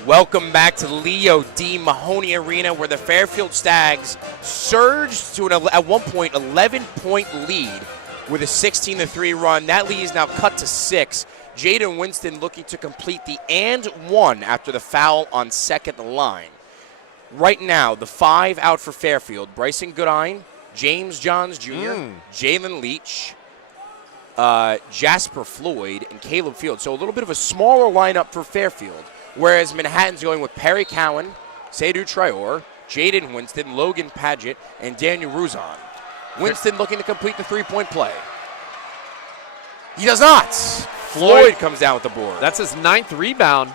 Welcome back to Leo D. Mahoney Arena, where the Fairfield Stags surged to at one point 11-point lead with a 16-3 run. That lead is now cut to 6. Jaden Winston looking to complete the and 1 after the foul on second line. Right now, the 5 out for Fairfield: Bryson Goodine, James Johns Jr., Jalen Leach, Jasper Floyd, and Caleb Fields. So a little bit of a smaller lineup for Fairfield. Whereas Manhattan's going with Perry Cowan, Seydou Traore, Jaden Winston, Logan Padgett, and Daniel Ruzan. Winston looking to complete the three-point play. He does not. Floyd comes down with the board. That's his 9th rebound.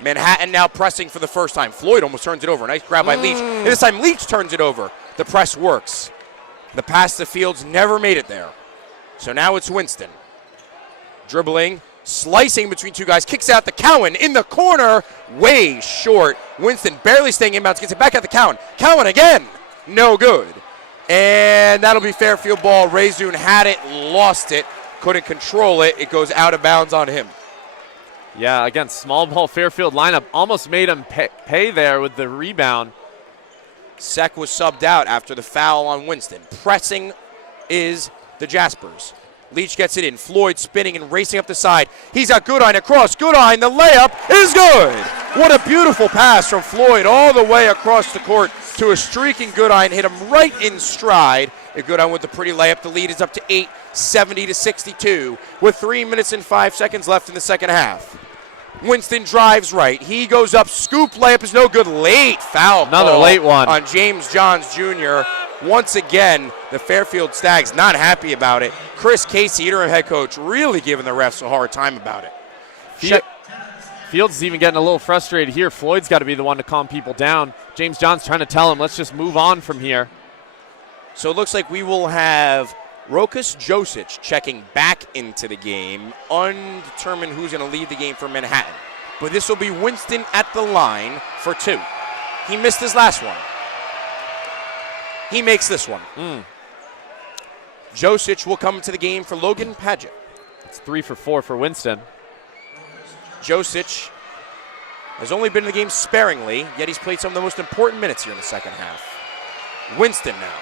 Manhattan now pressing for the first time. Floyd almost turns it over. Nice grab by Leach. And this time Leach turns it over. The press works. The pass to Fields never made it there. So now it's Winston. Dribbling, slicing between two guys, kicks out to Cowan in the corner. Way short. Winston barely staying inbounds, gets it back out to Cowan. Cowan again. No good. And that'll be Fairfield ball. Razun had it, lost it, couldn't control it. It goes out of bounds on him. Yeah, again, small ball Fairfield lineup almost made him pay there with the rebound. Sek was subbed out after the foul on Winston. Pressing is the Jaspers. Leach gets it in. Floyd spinning and racing up the side. He's got Goodine across. Goodine, the layup is good. What a beautiful pass from Floyd all the way across the court to a streaking Goodine. Hit him right in stride. And Goodine with the pretty layup. The lead is up to 8, 70-62, with 3 minutes and 5 seconds left in the second half. Winston drives right. He goes up. Scoop layup is no good. Late foul. Another late one on James Johns Jr. Once again, the Fairfield Stags not happy about it. Chris Casey, interim head coach, really giving the refs a hard time about it. Fields is even getting a little frustrated here. Floyd's got to be the one to calm people down. James Johns trying to tell him, let's just move on from here. So it looks like we will have Rokas Josic checking back into the game, undetermined who's going to lead the game for Manhattan. But this will be Winston at the line for 2. He missed his last one. He makes this one. Josic will come to the game for Logan Padgett. It's 3 for 4 for Winston. Josic has only been in the game sparingly, yet he's played some of the most important minutes here in the second half. Winston now.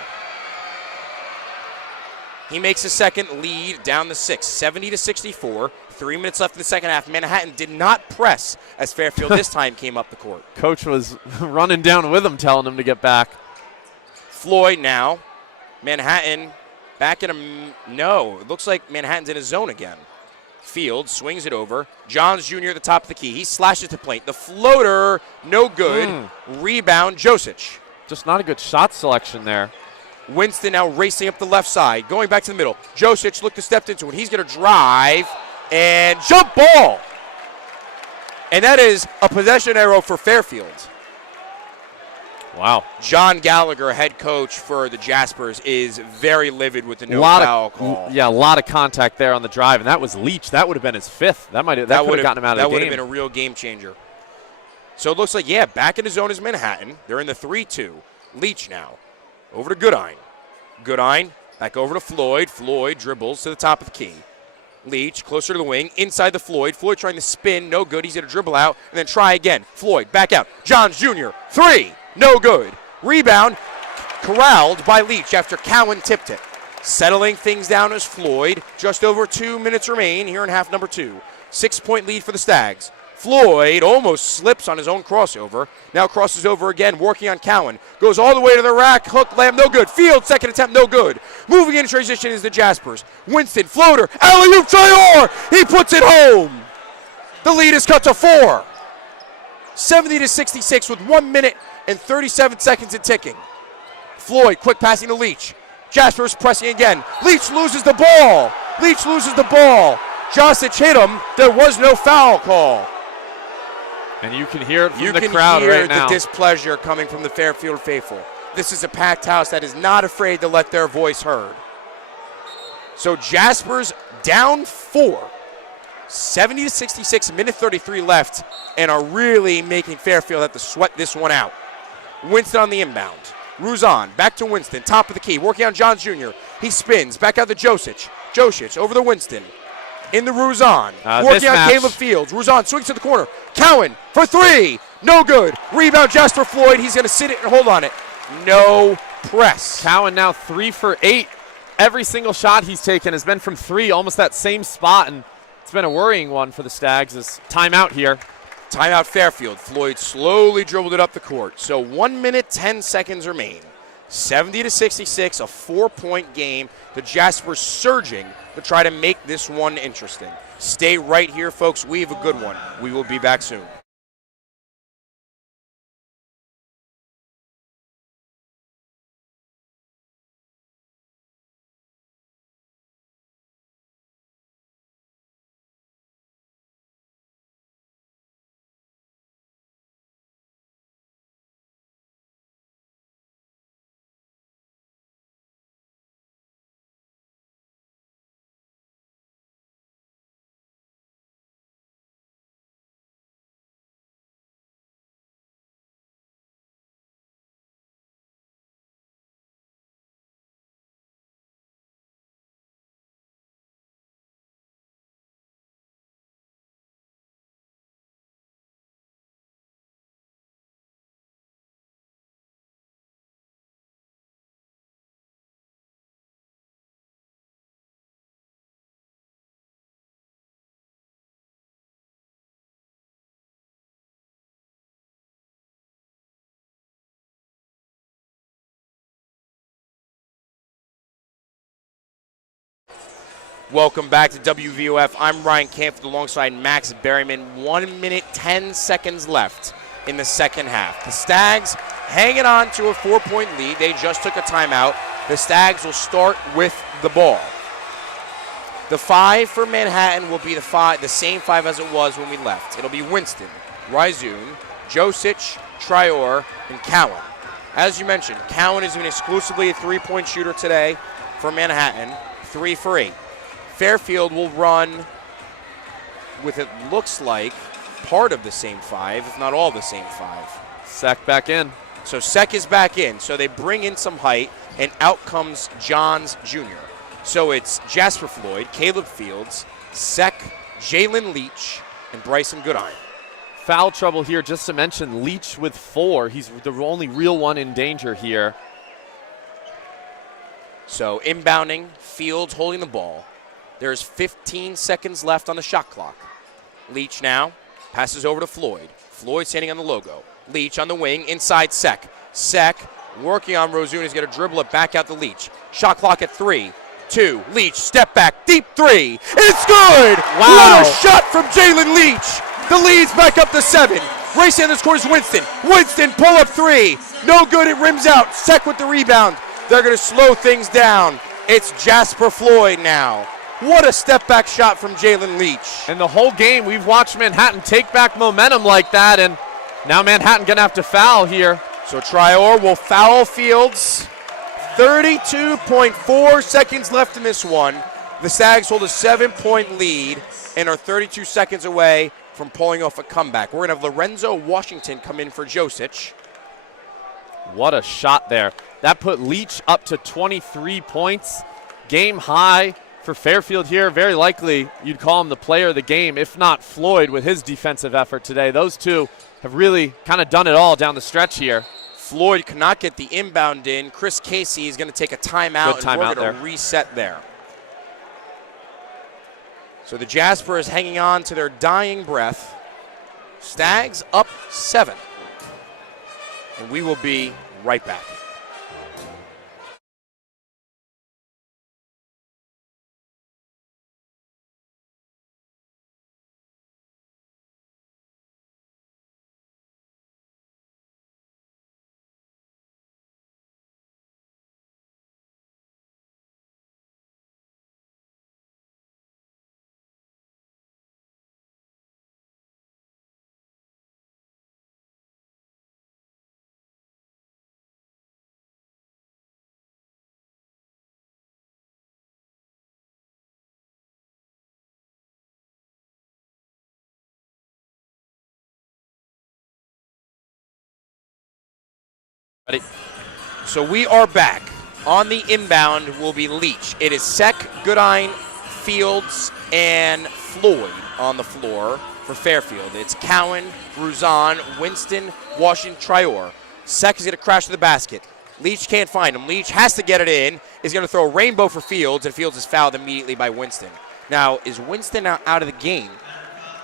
He makes his second, lead down the 6, 70-64. 3 minutes left in the second half. Manhattan did not press as Fairfield this time came up the court. Coach was running down with him, telling him to get back. Floyd now. Manhattan back in a, no, it looks like Manhattan's in his zone again. Field swings it over. Johns Jr. at the top of the key. He slashes the plate. The floater, no good. Rebound, Josic. Just not a good shot selection there. Winston now racing up the left side, going back to the middle. Josic looked to step into it. He's going to drive and jump ball. And that is a possession arrow for Fairfield. Wow. John Gallagher, head coach for the Jaspers, is very livid with the no foul call. Yeah, a lot of contact there on the drive, and that was Leach. That would have been his 5th. That could have gotten him out of the game. That would have been a real game changer. So it looks like, yeah, back in the zone is Manhattan. They're in the 3-2. Leach now. Over to Goodine. Goodine back over to Floyd. Floyd dribbles to the top of the key. Leach closer to the wing, inside the Floyd. Floyd trying to spin, no good. He's going to dribble out and then try again. Floyd back out. Johns Jr. 3, no good. Rebound corralled by Leach after Cowan tipped it. Settling things down as Floyd. Just over 2 minutes remain here in half number 2. 6-point lead for the Stags. Floyd almost slips on his own crossover. Now crosses over again, working on Cowan. Goes all the way to the rack. Hook, layup, no good. Field, second attempt, no good. Moving in transition is the Jaspers. Winston, floater, alley-oop, Traore! He puts it home. The lead is cut to 4. 70-66 with 1 minute and 37 seconds and ticking. Floyd, quick passing to Leach. Jaspers pressing again. Leach loses the ball. Leach loses the ball. Josic hit him. There was no foul call. And you can hear it from the crowd right now. You can hear the displeasure coming from the Fairfield faithful. This is a packed house that is not afraid to let their voice heard. So Jaspers down 4. 70-66, minute 33 left, and are really making Fairfield have to sweat this one out. Winston on the inbound. Ruzan back to Winston, top of the key, working on Johns Jr. He spins, back out to Josic. Josic over to Winston. In the Ruzan, working on Caleb Fields. Ruzan swings to the corner. Cowan for 3, no good. Rebound Jasper Floyd. He's going to sit it and hold on it. No press. Cowan now 3 for 8. Every single shot he's taken has been from 3, almost that same spot, and it's been a worrying one for the Stags. This timeout here. Timeout Fairfield. Floyd slowly dribbled it up the court. So 1 minute, 10 seconds remain. 70-66, a 4-point game. The Jaspers surging to try to make this one interesting. Stay right here, folks. We have a good one. We will be back soon. Welcome back to WVOF. I'm Ryan Canfield alongside Max Berryman. 1 minute, 10 seconds left in the second half. The Stags hanging on to a 4-point lead. They just took a timeout. The Stags will start with the ball. The 5 for Manhattan will be the same 5 as it was when we left. It'll be Winston, Ryzoon, Josic, Trior, and Cowan. As you mentioned, Cowan is doing exclusively a 3-point shooter today for Manhattan, 3 for 8. Fairfield will run with, it looks like, part of the same 5, if not all the same 5. Sek back in. So Sek is back in. So they bring in some height, and out comes Johns Jr. So it's Jasper Floyd, Caleb Fields, Sek, Jalen Leach, and Bryson Goodine. Foul trouble here, just to mention, Leach with 4. He's the only real one in danger here. So inbounding, Fields holding the ball. There's 15 seconds left on the shot clock. Leach now passes over to Floyd. Floyd standing on the logo. Leach on the wing, inside Sek. Sek working on Rozoon. He's going to dribble it back out to Leach. Shot clock at 3, 2. Leach, step back, deep 3. It's good! Wow. What a shot from Jalen Leach! The lead's back up to 7. Racing on the score is Winston. Winston, pull up 3. No good, it rims out. Sek with the rebound. They're going to slow things down. It's Jasper Floyd now. What a step-back shot from Jalen Leach. And the whole game, we've watched Manhattan take back momentum like that, and now Manhattan going to have to foul here. So Trior will foul Fields. 32.4 seconds left in this one. The Stags hold a 7-point lead and are 32 seconds away from pulling off a comeback. We're going to have Lorenzo Washington come in for Josic. What a shot there. That put Leach up to 23 points. Game high for Fairfield here. Very likely you'd call him the player of the game, if not Floyd with his defensive effort today. Those two have really kind of done it all down the stretch here. Floyd cannot get the inbound in. Chris Casey is going to take a timeout, Good timeout, and we're going to reset there. So the Jasper is hanging on to their dying breath. Stags up 7. And we will be right back. Ready? So we are back. On the inbound will be Leach. It is Sek, Goodine, Fields, and Floyd on the floor for Fairfield. It's Cowan, Ruzan, Winston, Washington, Trior. Sek is going to crash to the basket. Leach can't find him. Leach has to get it in. He's going to throw a rainbow for Fields, and Fields is fouled immediately by Winston. Now, is Winston out of the game?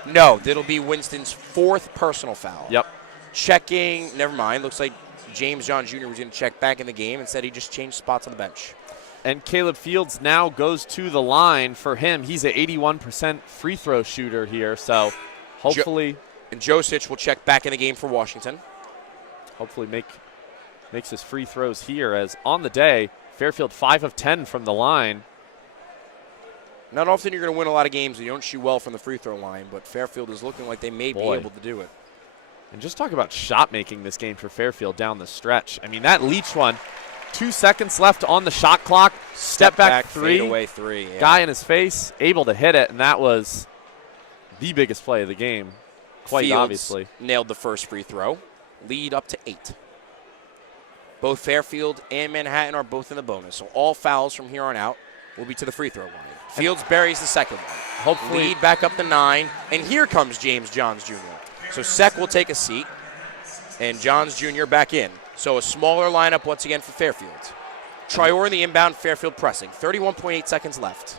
No, that'll be Winston's 4th personal foul. Yep. Checking, never mind. Looks like James John Jr. was going to check back in the game. Instead, he just changed spots on the bench. And Caleb Fields now goes to the line. For him, he's an 81% free throw shooter here, so hopefully. And Josic will check back in the game for Washington. Hopefully makes his free throws here, as on the day, Fairfield 5 of 10 from the line. Not often you're going to win a lot of games and you don't shoot well from the free throw line, but Fairfield is looking like they may be able to do it. And just talk about shot making this game for Fairfield down the stretch. I mean, that Leach one, 2 seconds left on the shot clock. Step back 3. Fade away 3. Yeah. Guy in his face, able to hit it, and that was the biggest play of the game, quite Fields obviously. Nailed the first free throw. Lead up to 8. Both Fairfield and Manhattan are both in the bonus, so all fouls from here on out will be to the free throw line. Fields buries the second one. Hopefully. Lead back up to 9, and here comes James Johns Jr. So Sek will take a seat, and Johns Jr. back in. So a smaller lineup once again for Fairfield. Trior in the inbound, Fairfield pressing. 31.8 seconds left.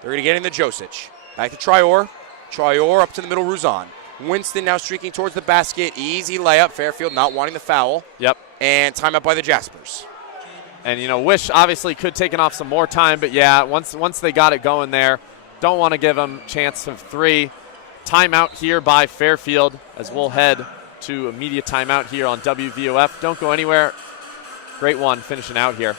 They're going to get in the Josic. Back to Trior. Trior up to the middle, Ruzan. Winston now streaking towards the basket. Easy layup. Fairfield not wanting the foul. Yep. And timeout by the Jaspers. And, Wish obviously could taken off some more time, but yeah, once they got it going there, don't want to give them chance of 3. Timeout here by Fairfield as we'll head to a media timeout here on WVOF. Don't go anywhere. Great one finishing out here.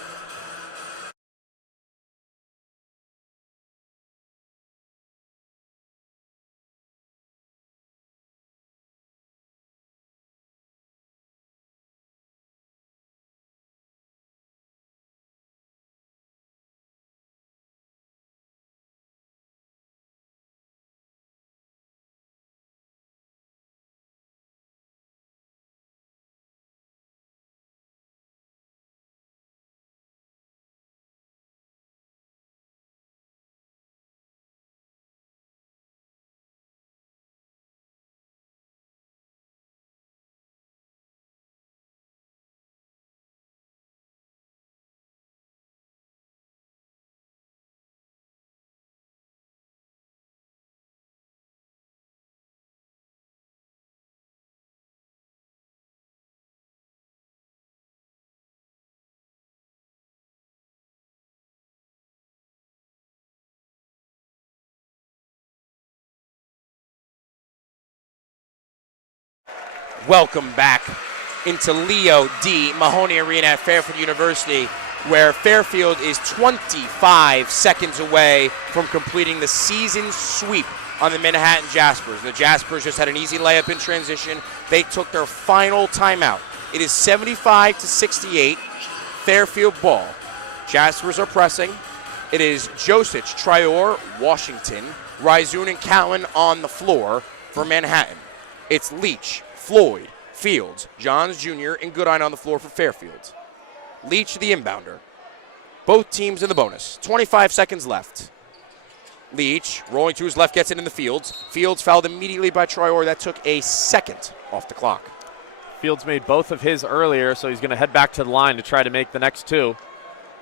Welcome back into Leo D. Mahoney Arena at Fairfield University, where Fairfield is 25 seconds away from completing the season sweep on the Manhattan Jaspers. The Jaspers just had an easy layup in transition. They took their final timeout. It is 75-68, Fairfield ball. Jaspers are pressing. It is Josic, Trior, Washington, Ryzoon, and Cowan on the floor for Manhattan. It's Leach, Floyd, Fields, Johns Jr., and Goodine on the floor for Fairfield. Leach, the inbounder. Both teams in the bonus. 25 seconds left. Leach, rolling to his left, gets it in the Fields. Fields fouled immediately by Trior. That took a second off the clock. Fields made both of his earlier, so he's going to head back to the line to try to make the next 2.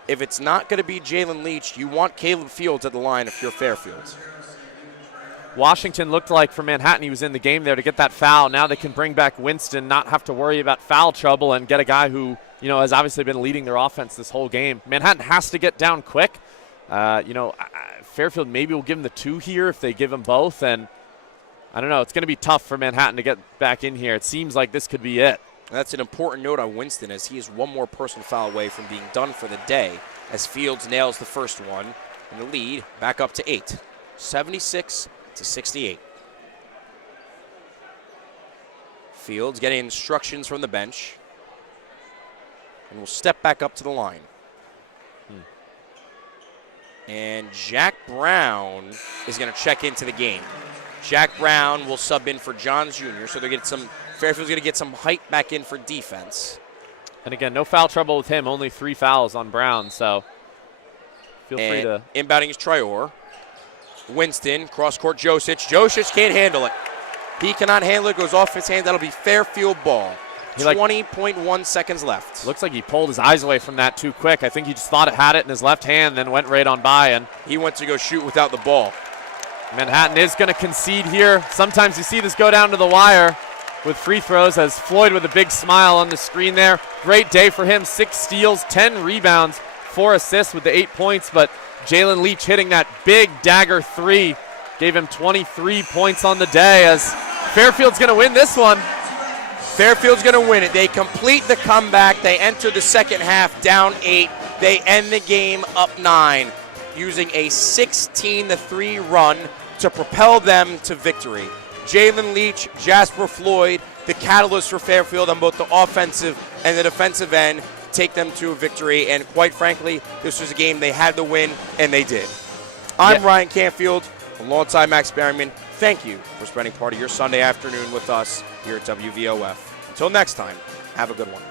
If it's not going to be Jalen Leach, you want Caleb Fields at the line if you're Fairfield. Washington looked like for Manhattan he was in the game there to get that foul. Now they can bring back Winston, not have to worry about foul trouble, and get a guy who, has obviously been leading their offense this whole game. Manhattan has to get down quick. Fairfield maybe will give them the 2 here if they give them both, and I don't know. It's going to be tough for Manhattan to get back in here. It seems like this could be it. That's an important note on Winston, as he is one more personal foul away from being done for the day, as Fields nails the first one, and the lead back up to 8, 76-68. Fields getting instructions from the bench, and will step back up to the line. And Jack Brown is going to check into the game. Jack Brown will sub in for Johns Jr., so Fairfield's going to get some height back in for defense. And again, no foul trouble with him, only 3 fouls on Brown, so feel free to. Inbounding is Trior. Winston, cross-court Josic. Josic can't handle it. He cannot handle it, goes off his hands. That'll be Fairfield ball. 20.1 seconds left. Looks like he pulled his eyes away from that too quick. I think he just thought it had it in his left hand, then went right on by. And he went to go shoot without the ball. Manhattan is going to concede here. Sometimes you see this go down to the wire with free throws, as Floyd with a big smile on the screen there. Great day for him. 6 steals, 10 rebounds, 4 assists with the 8 points. But Jalen Leach hitting that big dagger 3 gave him 23 points on the day, as Fairfield's going to win this one. Fairfield's going to win it. They complete the comeback. They enter the second half down 8. They end the game up 9, using a 16-3 run to propel them to victory. Jalen Leach, Jasper Floyd, the catalyst for Fairfield on both the offensive and the defensive end, take them to a victory. And quite frankly, this was a game they had to win, and they did. I'm Ryan Canfield, alongside Max Berryman. Thank you for spending part of your Sunday afternoon with us here at WVOF. Until next time, have a good one.